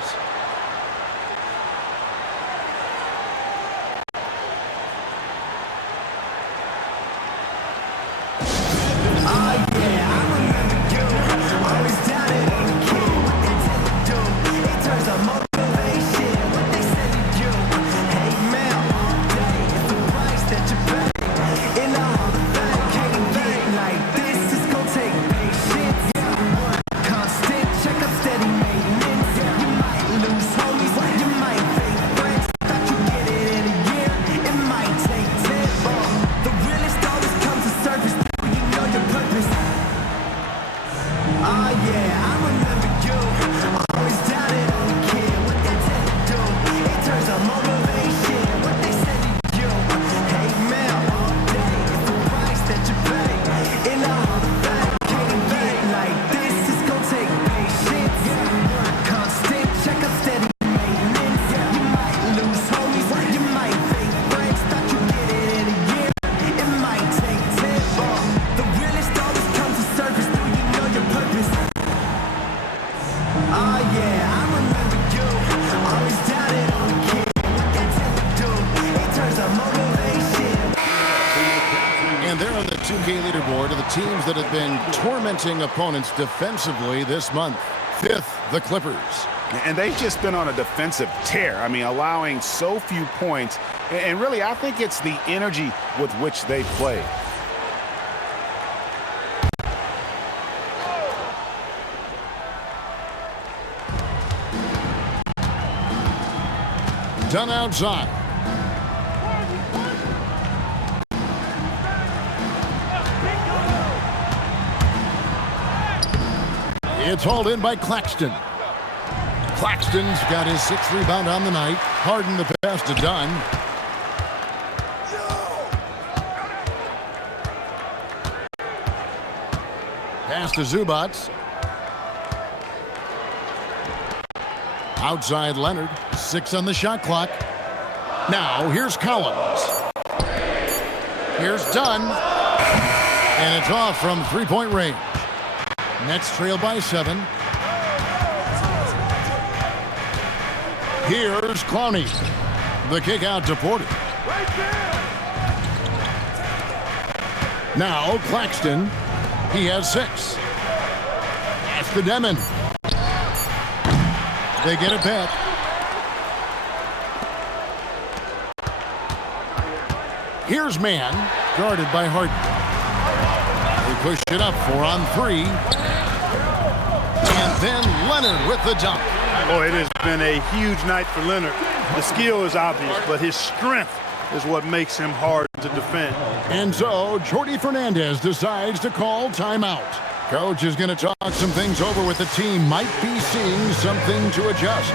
Teams that have been tormenting opponents defensively this month. 5th, the Clippers. And they've just been on a defensive tear. I mean, allowing so few points. And really, I think it's the energy with which they play. Done outside. It's hauled in by Claxton. Claxton's got his 6th rebound on the night. Harden the pass to Dunn. Pass to Zubats. Outside Leonard. 6 on the shot clock. Now here's Collins. Here's Dunn. And it's off from 3-point range. Nets trail by 7. Here's Clowney. The kick out to Porter. Now Claxton. He has 6. That's the Demon. They get it back. Here's Mann, guarded by Harden. They push it up 4 on 3. And then Leonard with the dunk. Boy, it has been a huge night for Leonard. The skill is obvious, but his strength is what makes him hard to defend. And so Jordi Fernandez decides to call timeout. Coach is going to talk some things over with the team. Might be seeing something to adjust.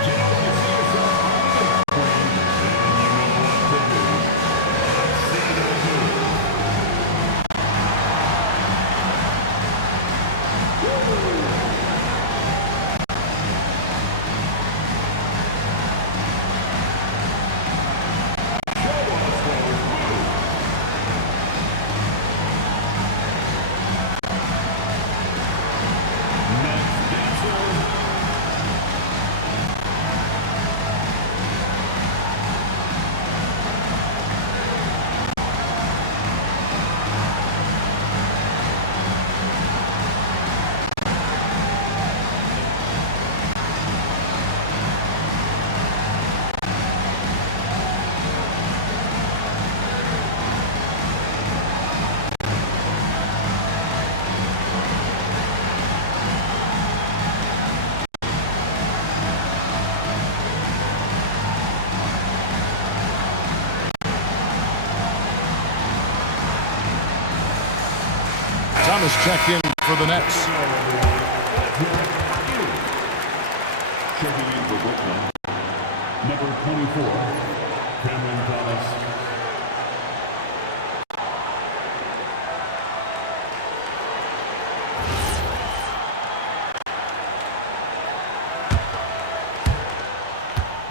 Thomas checked in for the Nets. Checking in for Brooklyn, number 24, Cameron Thomas.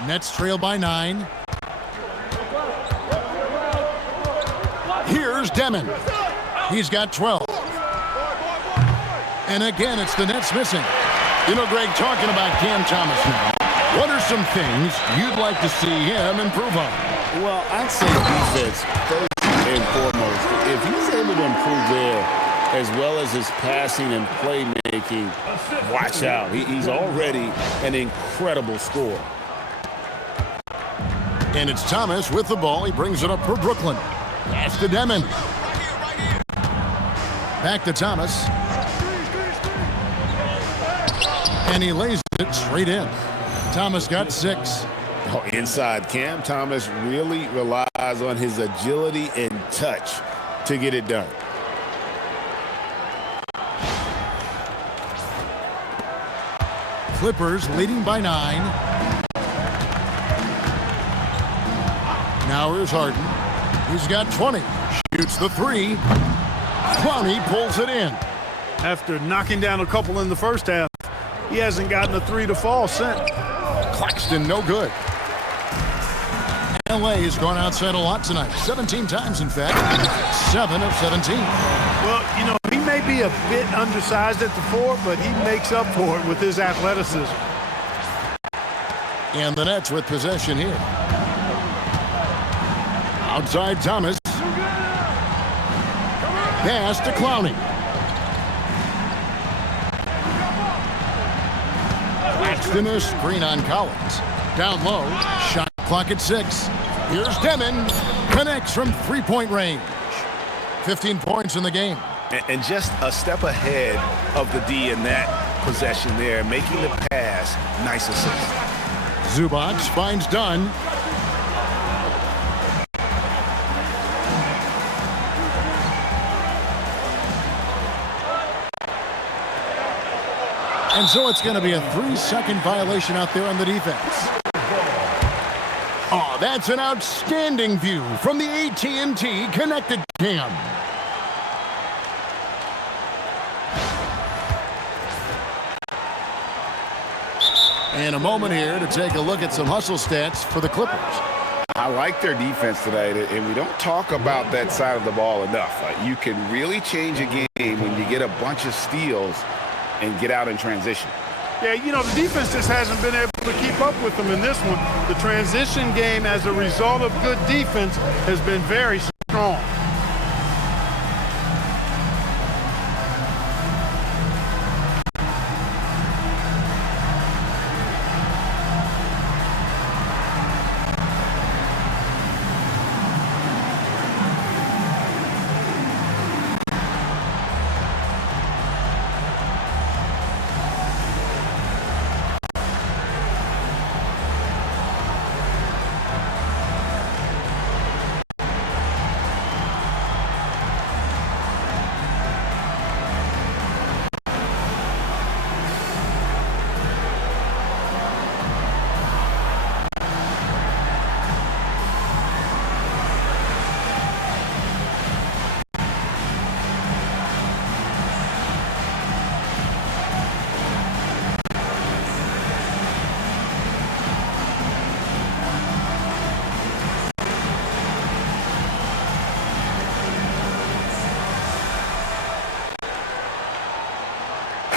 Nets trail by 9. Here's Demon. He's got 12. And again, it's the Nets missing. You know, Greg, talking about Cam Thomas now, what are some things you'd like to see him improve on? Well, I'd say defense first and foremost. If he's able to improve there, as well as his passing and playmaking, watch out. He's already an incredible scorer. And it's Thomas with the ball. He brings it up for Brooklyn. Pass to Demon. Back to Thomas. And he lays it straight in. Thomas got 6. Oh, inside. Cam Thomas really relies on his agility and touch to get it done. Clippers leading by 9. Now here's Harden. He's got 20. Shoots the 3. Clowney pulls it in. After knocking down a couple in the first half, he hasn't gotten a 3 to fall since. Claxton, no good. LA has gone outside a lot tonight. 17 times, in fact. 7 of 17. Well, you know, he may be a bit undersized at the 4, but he makes up for it with his athleticism. And the Nets with possession here. Outside Thomas. Pass to Clowney. Claxton a screen on Collins. Down low. Shot clock at 6. Here's Demon. Connects from three-point range. 15 points in the game. And just a step ahead of the D in that possession there, making the pass. Nice assist. Zubac finds Dunn. And so it's going to be a 3-second violation out there on the defense. Oh, that's an outstanding view from the AT&T Connected Cam. And a moment here to take a look at some hustle stats for the Clippers. I like their defense tonight, and we don't talk about that side of the ball enough. You can really change a game when you get a bunch of steals and get out in transition. Yeah, you know, the defense just hasn't been able to keep up with them in this one. The transition game, as a result of good defense, has been very strong.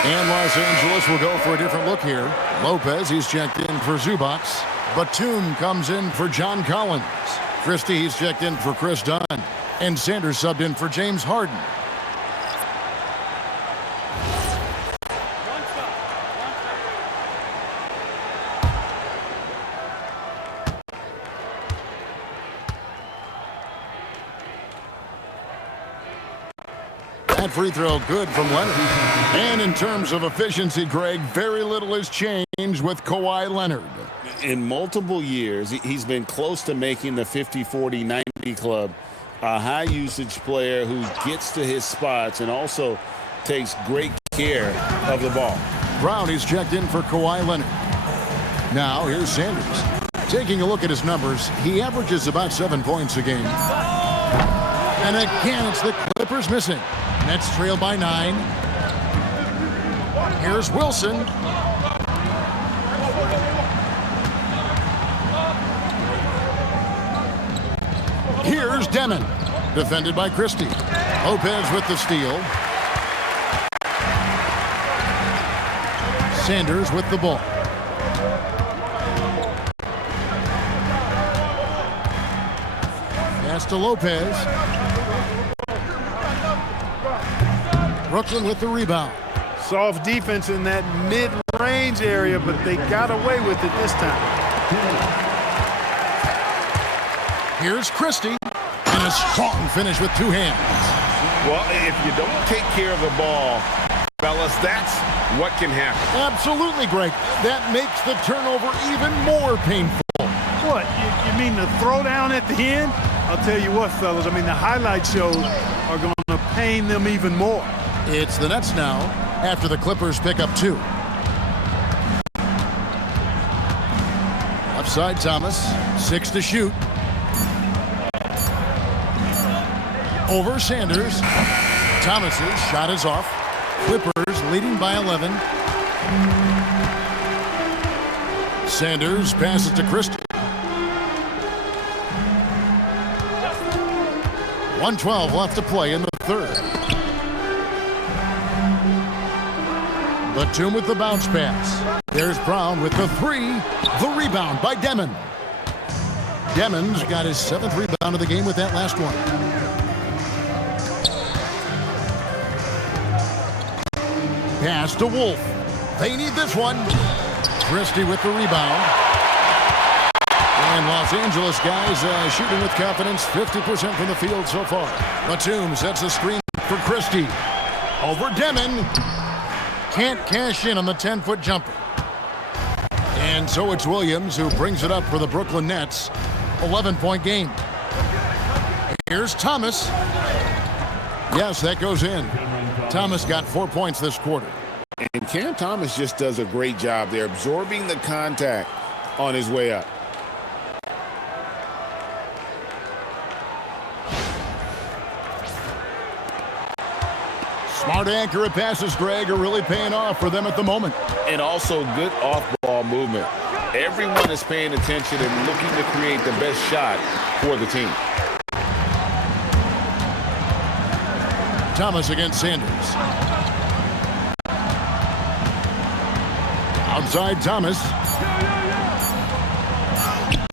And Los Angeles will go for a different look here. Lopez, he's checked in for Zubac. Batum comes in for John Collins. Christie, he's checked in for Chris Dunn. And Sanders subbed in for James Harden. That free throw good from Leonard. And in terms of efficiency, Greg, very little has changed with Kawhi Leonard. In multiple years, he's been close to making the 50-40-90 club. A high-usage player who gets to his spots and also takes great care of the ball. Brown, he's checked in for Kawhi Leonard. Now, here's Sanders. Taking a look at his numbers, he averages about 7 points a game. And again, it's the Clippers missing. Nets trail by 9. Here's Wilson. Demon, defended by Christie. Lopez with the steal. Sanders with the ball. Pass to Lopez. Brooklyn with the rebound. Soft defense in that mid-range area, but they got away with it this time. Here's Christie, and a strong finish with two hands. Well, if you don't take care of the ball, fellas, that's what can happen. Absolutely, Greg. That makes the turnover even more painful. What, you mean the throwdown at the end? I'll tell you what, fellas, I mean the highlight shows are going to pain them even more. It's the Nets now after the Clippers pick up 2. Upside Thomas, 6 to shoot. Over Sanders. Thomas's shot is off. Clippers leading by 11. Sanders passes to Christie. 1:12 left to play in the third. Batum with the bounce pass. There's Brown with the 3. The rebound by Demon. Demon's got his 7th rebound of the game with that last one. Pass to Wolf. They need this one. Christie with the rebound. And Los Angeles guys shooting with confidence, 50% from the field so far. Batum sets a screen for Christie. Over Demon. Can't cash in on the 10-foot jumper. And so it's Williams who brings it up for the Brooklyn Nets. 11-point game. Here's Thomas. Yes, that goes in. Thomas got 4 points this quarter. And Cam Thomas just does a great job there, absorbing the contact on his way up. Smart, accurate passes, Greg, are really paying off for them at the moment. And also good off-ball movement. Everyone is paying attention and looking to create the best shot for the team. Thomas against Sanders. Outside Thomas.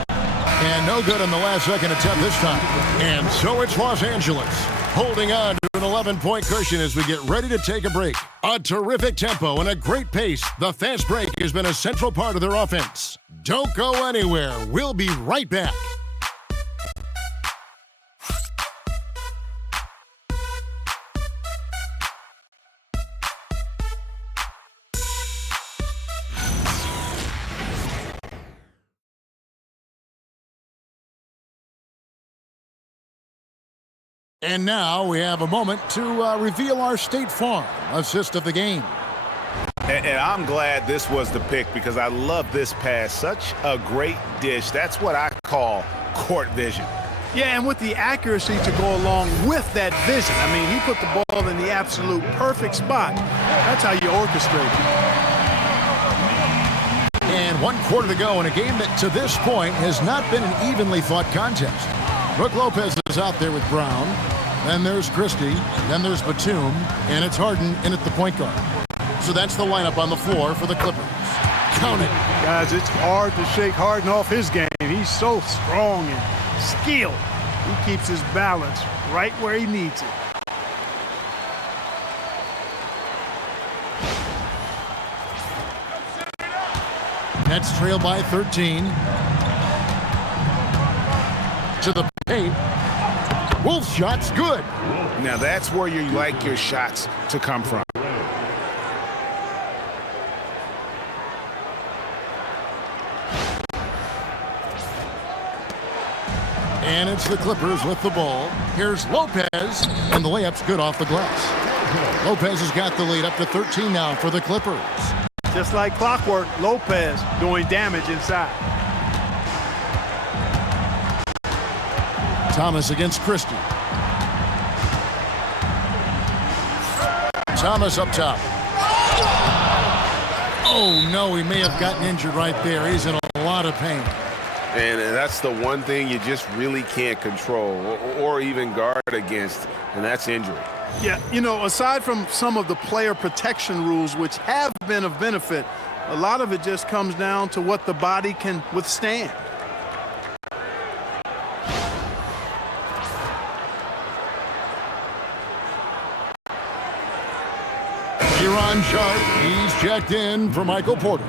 And no good on the last second attempt this time. And so it's Los Angeles holding on to an 11-point cushion as we get ready to take a break. A terrific tempo and a great pace. The fast break has been a central part of their offense. Don't go anywhere. We'll be right back. And now we have a moment to reveal our State Farm assist of the game. And I'm glad this was the pick because I love this pass. Such a great dish. That's what I call court vision. Yeah, and with the accuracy to go along with that vision. I mean, he put the ball in the absolute perfect spot. That's how you orchestrate it. And 1 quarter to go in a game that to this point has not been an evenly fought contest. Brook Lopez is out there with Brown. Then there's Christie. Then there's Batum. And it's Harden in at the point guard. So that's the lineup on the floor for the Clippers. Count it. Guys, it's hard to shake Harden off his game. He's so strong and skilled. He keeps his balance right where he needs it. Nets trail by 13. To the paint. Wolf's shot's good. Now that's where you like your shots to come from. And it's the Clippers with the ball. Here's Lopez, and the layup's good off the glass. Lopez has got the lead up to 13 now for the Clippers. Just like clockwork, Lopez doing damage inside. Thomas against Christie. Thomas up top. Oh, no, he may have gotten injured right there. He's in a lot of pain. And that's the one thing you just really can't control or even guard against, and that's injury. Yeah, you know, aside from some of the player protection rules, which have been of benefit, a lot of it just comes down to what the body can withstand. De'Ron Sharp, he's checked in for Michael Porter.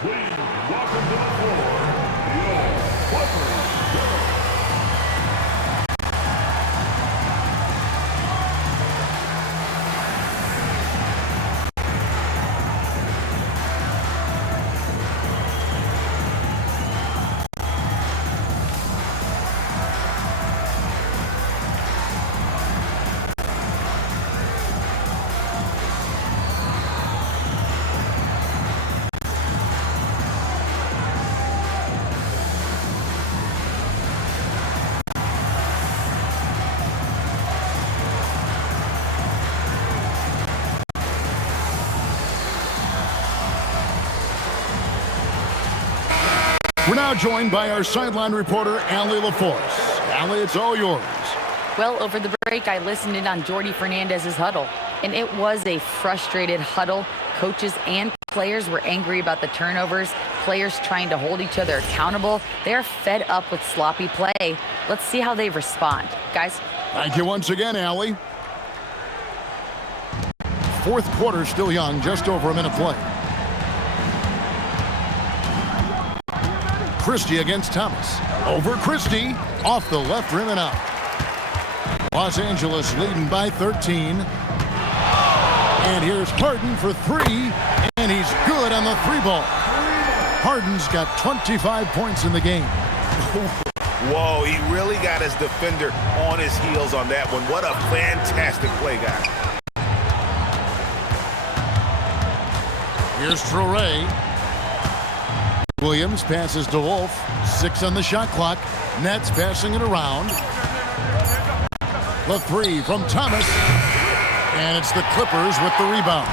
Please welcome to the floor, your Clippers. We're now joined by our sideline reporter, Allie LaForce. Allie, it's all yours. Well, over the break, I listened in on Jordi Fernandez's huddle, and it was a frustrated huddle. Coaches and players were angry about the turnovers, players trying to hold each other accountable. They're fed up with sloppy play. Let's see how they respond. Guys? Thank you once again, Allie. Fourth quarter still young, just over a minute play. Christie against Thomas. Over Christie, off the left rim and out. Los Angeles leading by 13. And here's Harden for three, and he's good on the three ball. Harden's got 25 points in the game. Whoa, he really got his defender on his heels on that one. What a fantastic play, guys. Here's Traore. Williams passes to Wolf. 6 on the shot clock. Nets passing it around. The three from Thomas. And it's the Clippers with the rebound.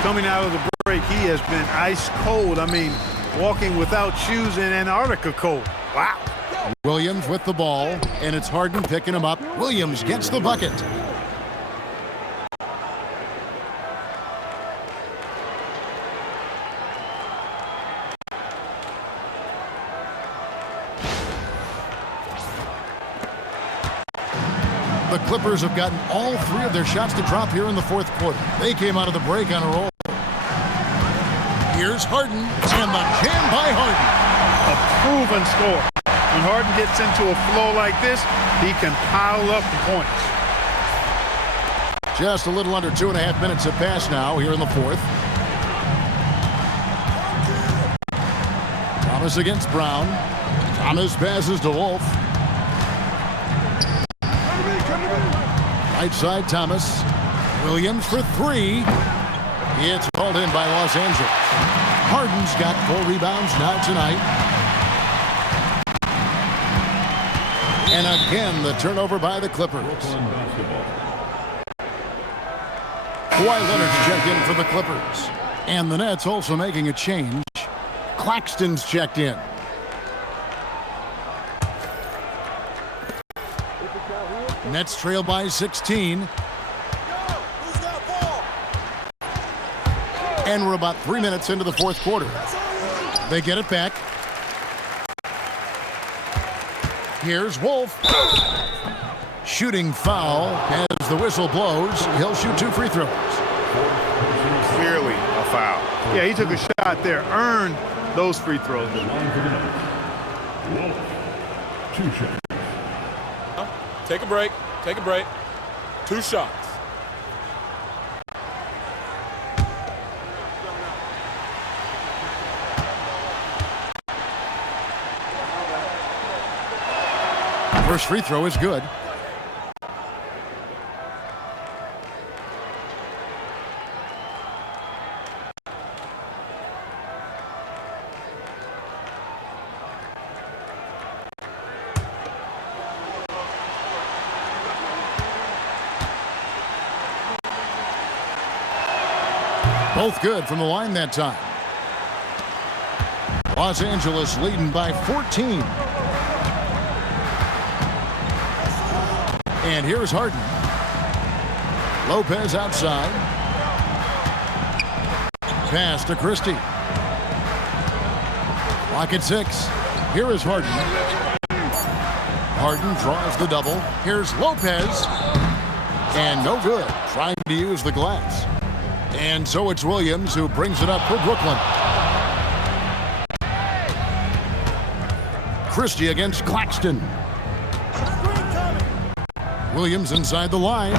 Coming out of the break, he has been ice cold. I mean, walking without shoes in Antarctica cold. Wow. Williams with the ball, and it's Harden picking him up. Williams gets the bucket. The Clippers have gotten all three of their shots to drop here in the fourth quarter. They came out of the break on a roll. Here's Harden, and the jam by Harden. A proven score. When Harden gets into a flow like this, he can pile up the points. Just a little under 2.5 minutes have passed now here in the fourth. Thomas against Brown. Thomas passes to Wolf. Right side, Thomas. Williams for three. It's called in by Los Angeles. Harden's got 4 rebounds now tonight. And again, the turnover by the Clippers. Kawhi Leonard's checked in for the Clippers. And the Nets also making a change. Claxton's checked in. Nets trail by 16. And we're about 3 minutes into the fourth quarter. They get it back. Here's Wolf. Shooting foul as the whistle blows. He'll shoot 2 free throws. Clearly a foul. Yeah, he took a shot there, earned those free throws. Wolf, 2 shots. Take a break. Take a break. 2 shots. First free throw is good. Both good from the line that time. Los Angeles leading by 14. And here's Harden. Lopez outside. Pass to Christie. Clock at 6. Here is Harden. Harden draws the double. Here's Lopez. And no good. Trying to use the glass. And so it's Williams who brings it up for Brooklyn. Christie against Claxton. Williams inside the line.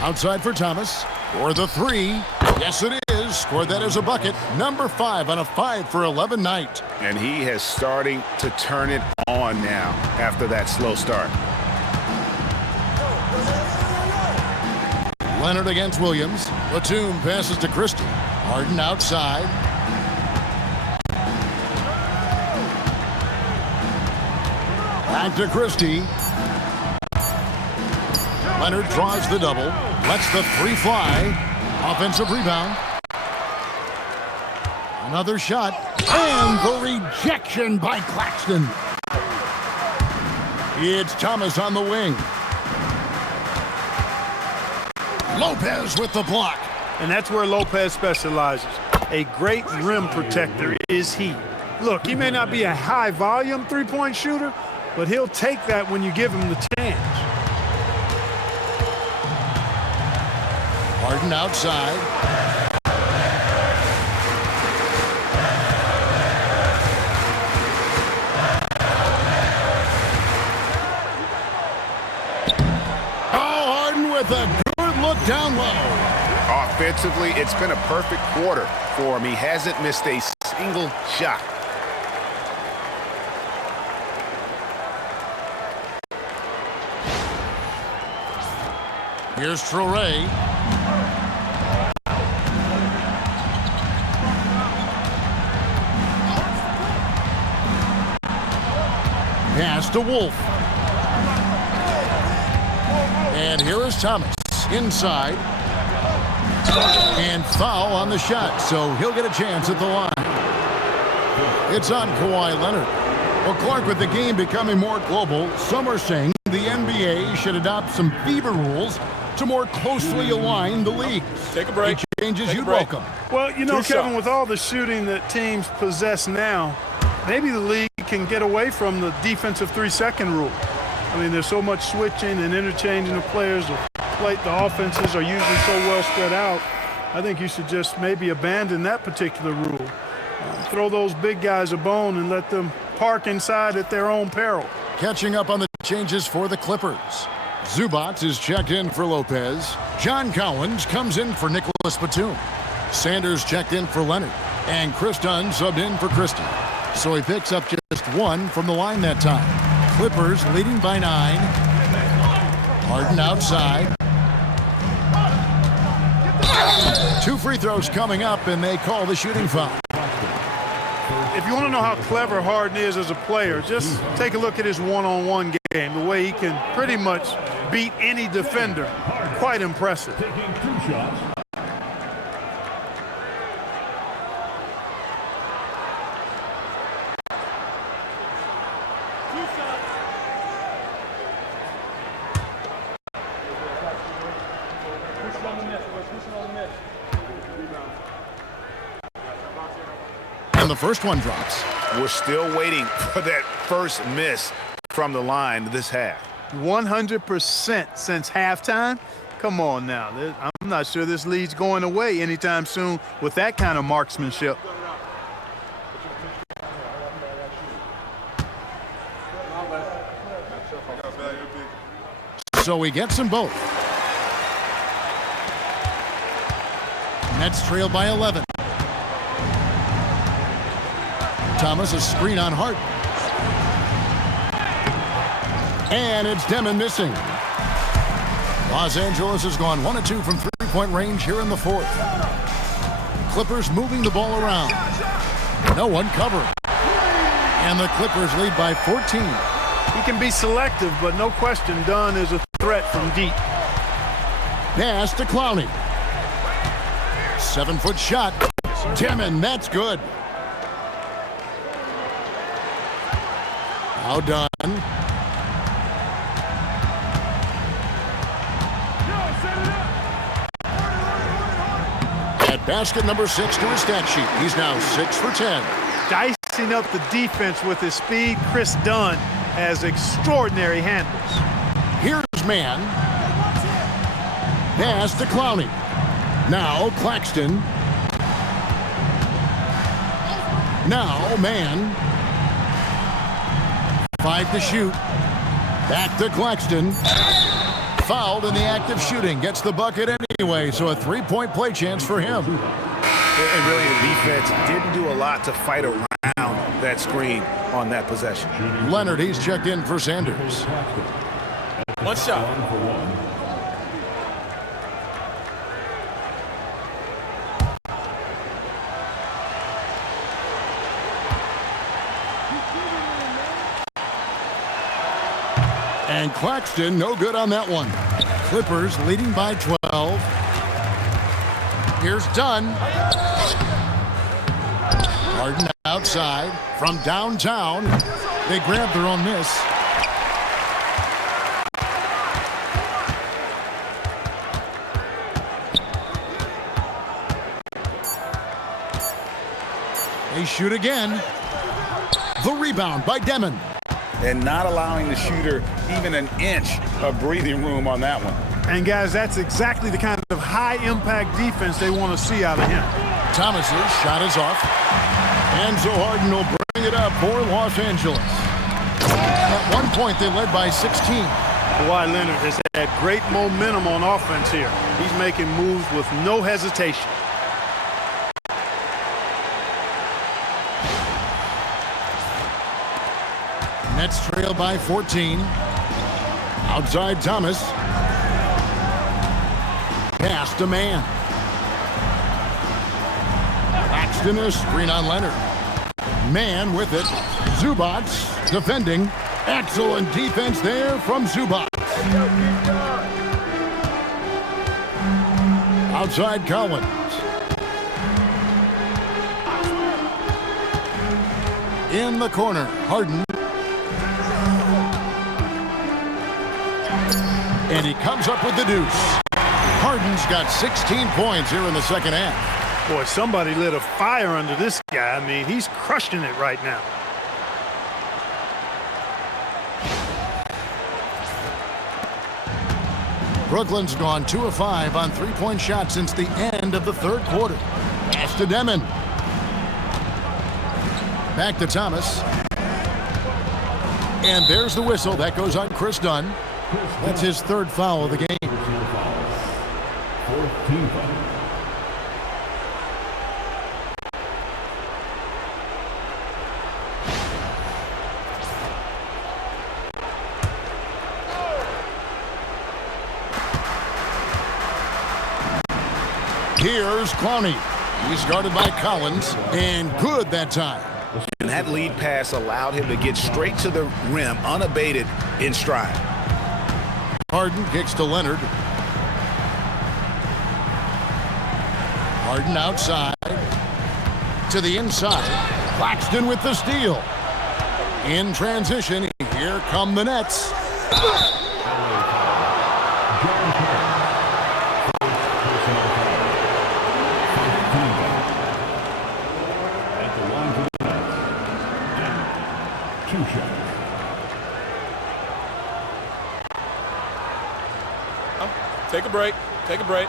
Outside for Thomas. For the 3. Yes, it is. Scored that as a bucket. Number 5 on a 5 for 11 night. And he is starting to turn it on now after that slow start. Leonard against Williams. Batum passes to Christie. Harden outside. Back to Christie. Leonard draws the double. Lets the 3 fly. Offensive rebound. Another shot. And the rejection by Claxton. It's Thomas on the wing. Lopez with the block. And that's where Lopez specializes. A great rim protector is he. Look, he may not be a high-volume three-point shooter, but he'll take that when you give him the chance. Harden outside. Oh, Harden with a good look down low. Offensively, it's been a perfect quarter for him. He hasn't missed a single shot. Here's Traoré. Pass to Wolf. And here is Thomas inside. And foul on the shot, so he'll get a chance at the line. It's on Kawhi Leonard. Well, Clark, with the game becoming more global, some are saying the NBA should adopt some FIBA rules to more closely align the leagues. Take a break. Any changes you'd break. welcome. Well, you know, Kevin, with all the shooting that teams possess now, maybe the league can get away from the defensive 3-second rule. I mean, there's so much switching and interchanging of players. The offenses are usually so well spread out. I think you should just maybe abandon that particular rule. Throw those big guys a bone and let them park inside at their own peril. Catching up on the changes for the Clippers. Zubac is checked in for Lopez. John Collins comes in for Nicholas Batum. Sanders checked in for Leonard. And Chris Dunn subbed in for Christie. So he picks up just 1 from the line that time. Clippers leading by 9. Harden outside. 2 free throws coming up, and they call the shooting foul. If you want to know how clever Harden is as a player, just take a look at his one-on-one game, the way he can pretty much beat any defender. Quite impressive. Taking 2 shots. And the first one drops. We're still waiting for that first miss from the line this half. 100% since halftime. Come on now. I'm not sure this lead's going away anytime soon with that kind of marksmanship. So he gets them both. Nets trail by 11. Thomas, a screen on Hart. And it's Demon missing. Los Angeles has gone 1 of 2 from three-point range here in the 4th. Clippers moving the ball around. No one covering. And the Clippers lead by 14. He can be selective, but no question Dunn is a threat from deep. Pass to Clowney. 7-foot shot. Demon, that's good. Now done. At basket number 6 to his stat sheet. He's now 6 for 10. Dicing up the defense with his speed, Chris Dunn has extraordinary handles. Here's man. Pass to Clowney. Now Claxton. Now man. 5 to shoot. Back to Claxton. Fouled in the act of shooting. Gets the bucket anyway, so a 3-point play chance for him. And really, the defense didn't do a lot to fight around that screen on that possession. Leonard, he's checked in for Sanders. One shot. And Claxton, no good on that one. Clippers leading by 12. Here's Dunn. Harden outside from downtown. They grab their own miss. They shoot again. The rebound by Demon. And not allowing the shooter even an inch of breathing room on that one. And guys, that's exactly the kind of high-impact defense they want to see out of him. Thomas's shot is off. And so Harden will bring it up for Los Angeles. At one point, they led by 16. Kawhi Leonard has had great momentum on offense here. He's making moves with no hesitation. Nets trail by 14. Outside Thomas. Pass to man. Claxton a screen on Leonard. Man with it. Zubac defending. Excellent defense there from Zubac. Outside Collins. In the corner, Harden. And he comes up with the deuce. Harden's got 16 points here in the second half. Boy, somebody lit a fire under this guy. I mean, he's crushing it right now. Brooklyn's gone 2 of 5 on 3-point shots since the end of the third quarter. Pass to Demon. Back to Thomas. And there's the whistle. That goes on Chris Dunn. That's his third foul of the game. Here's Clowney. He's guarded by Collins, and good that time. And that lead pass allowed him to get straight to the rim, unabated in stride. Harden kicks to Leonard. Harden outside. To the inside. Claxton with the steal. In transition, here come the Nets. Take a break. Take a break.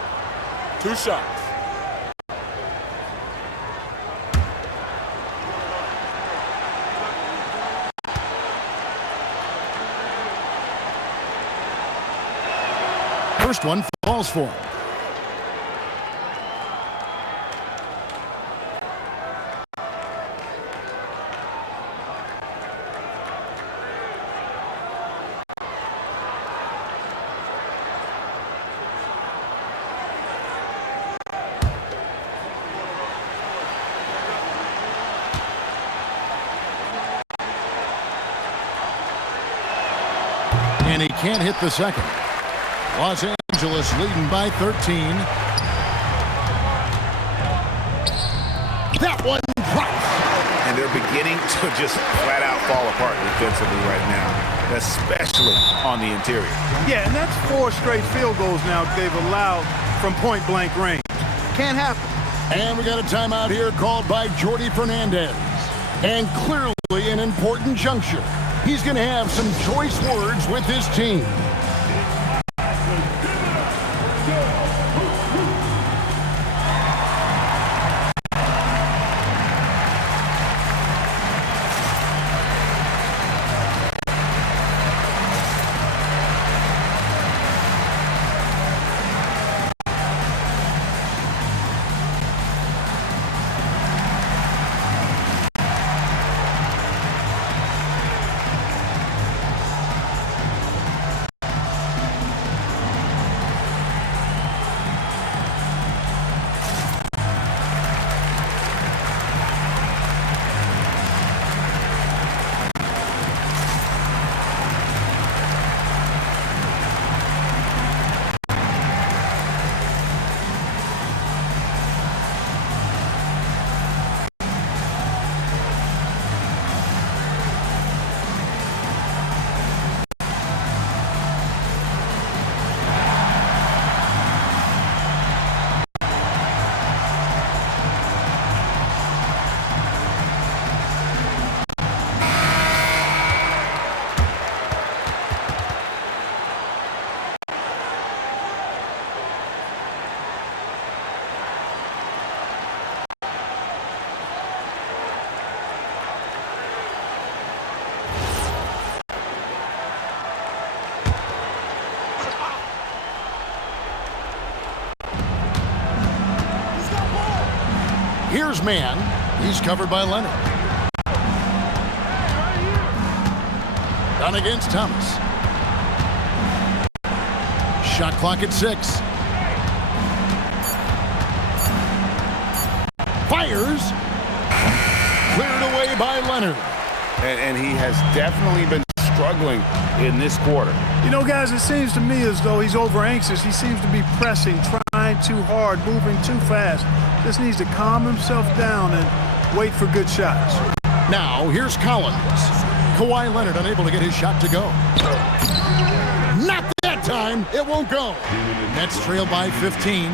2 shots. First one falls for him. And he can't hit the second. Los Angeles leading by 13. That one drops. And they're beginning to just flat out fall apart defensively right now, especially on the interior. Yeah, and that's 4 straight field goals now they've allowed from point-blank range. Can't happen. And we got a timeout here called by Jordy Fernandez. And clearly an important juncture. He's going to have some choice words with his team. Here's man. He's covered by Leonard. Down against Thomas. Shot clock at 6. Fires. Cleared away by Leonard. And he has definitely been struggling in this quarter. You know, guys, it seems to me as though he's over anxious. He seems to be pressing, trying too hard, moving too fast. Just needs to calm himself down and wait for good shots. Now, here's Collins. Kawhi Leonard unable to get his shot to go. Not that time. It won't go. Nets trail by 15.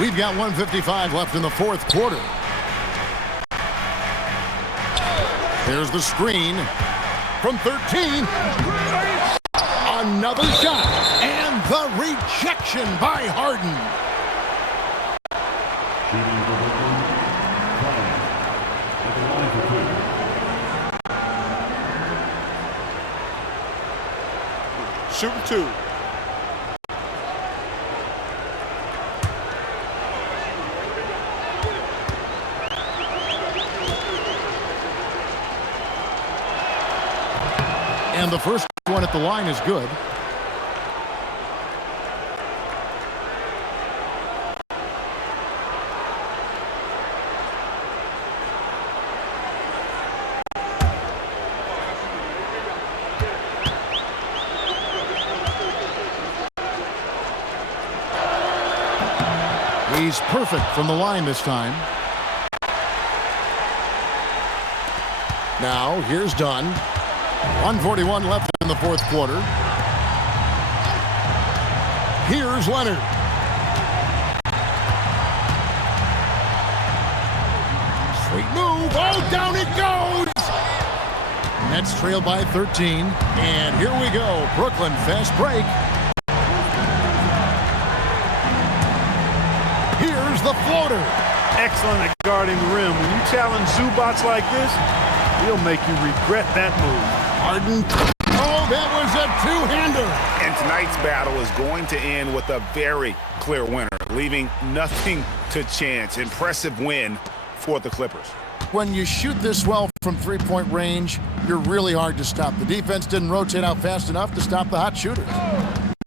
We've got 1:55 left in the fourth quarter. There's the screen from 13. Another shot. And the rejection by Harden. Shooting 2. And the first one at the line is good. He's perfect from the line this time. Now, here's Dunn. 1:41 left in the fourth quarter. Here's Leonard. Sweet move. Oh, down it goes. Nets trail by 13. And here we go. Brooklyn fast break. Here's the floater. Excellent at guarding the rim. When you challenge Zubats like this, he'll make you regret that move. Harden. Oh, that was a two-hander. And tonight's battle is going to end with a very clear winner, leaving nothing to chance. Impressive win for the Clippers. When you shoot this well from three-point range, you're really hard to stop. The defense didn't rotate out fast enough to stop the hot shooters.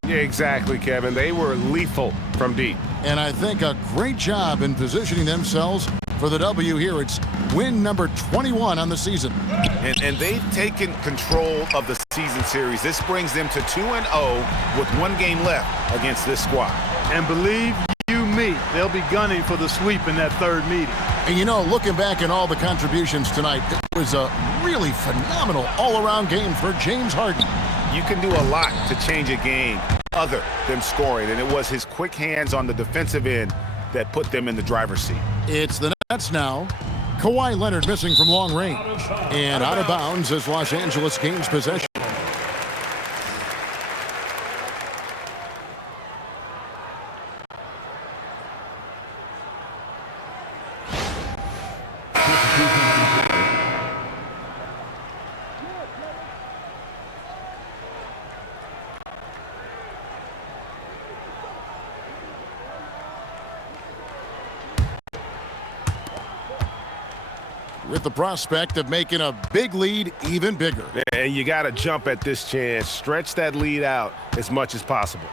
Yeah, exactly, Kevin. They were lethal from deep. And I think a great job in positioning themselves for the W here. It's win number 21 on the season. And they've taken control of the season series. This brings them to 2-0 with 1 game left against this squad. And believe you me, they'll be gunning for the sweep in that third meeting. And you know, looking back at all the contributions tonight, it was a really phenomenal all-around game for James Harden. You can do a lot to change a game other than scoring, and it was his quick hands on the defensive end that put them in the driver's seat. It's the Nets now. Kawhi Leonard missing from long range. And out of bounds as Los Angeles gains possession. With the prospect of making a big lead even bigger. And you got to jump at this chance. Stretch that lead out as much as possible.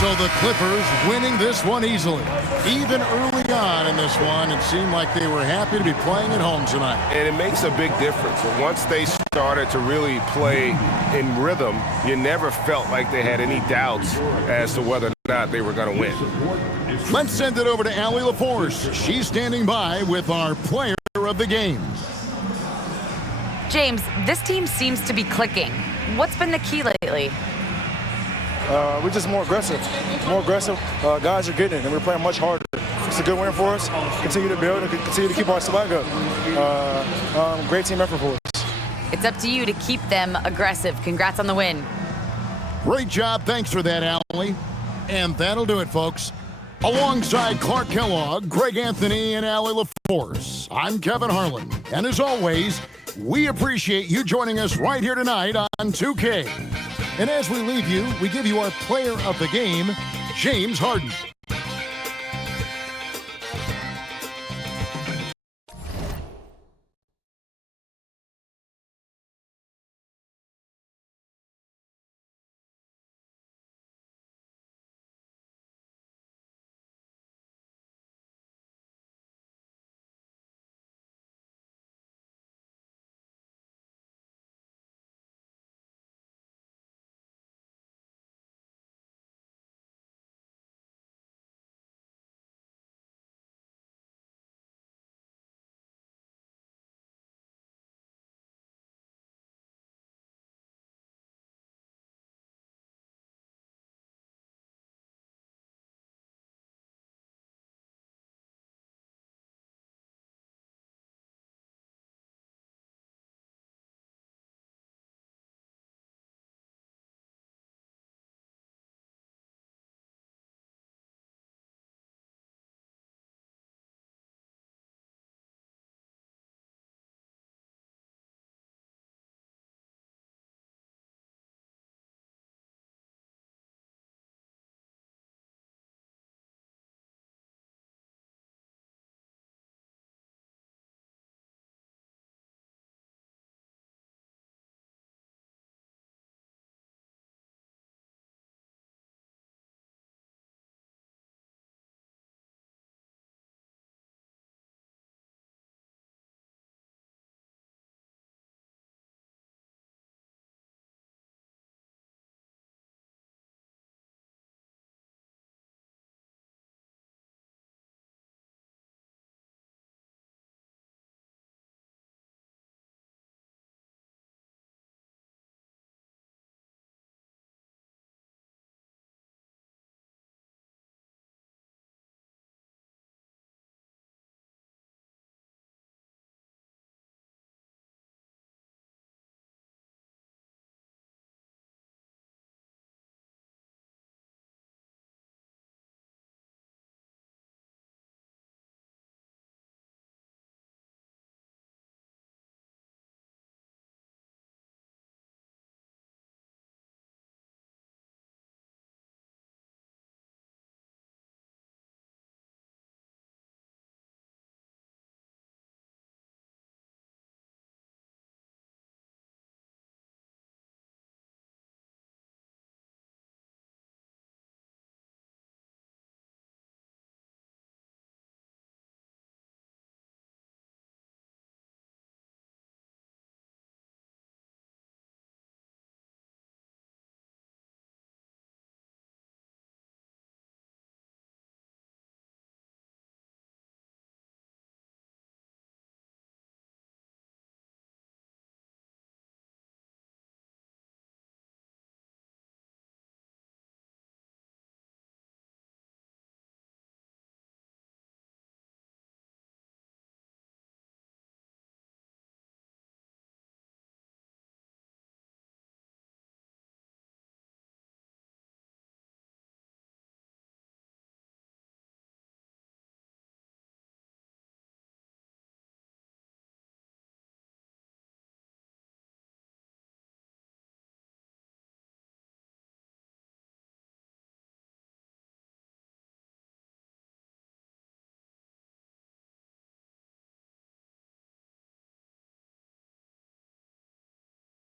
So the Clippers winning this one easily. Even early on in this one, it seemed like they were happy to be playing at home tonight. And it makes a big difference. Once they started to really play in rhythm, you never felt like they had any doubts as to whether or not they were going to win. Let's send it over to Allie LaForce. She's standing by with our player of the game. James, this team seems to be clicking. What's been the key lately? We're just more aggressive. Guys are getting it, and we're playing much harder. It's a good win for us. Continue to build and continue to keep our swag up. Great team effort for us. It's up to you to keep them aggressive. Congrats on the win. Great job. Thanks for that, Allie. And that'll do it, folks. Alongside Clark Kellogg, Greg Anthony, and Allie LaForce, I'm Kevin Harlan. And as always, we appreciate you joining us right here tonight on 2K. And as we leave you, we give you our player of the game, James Harden.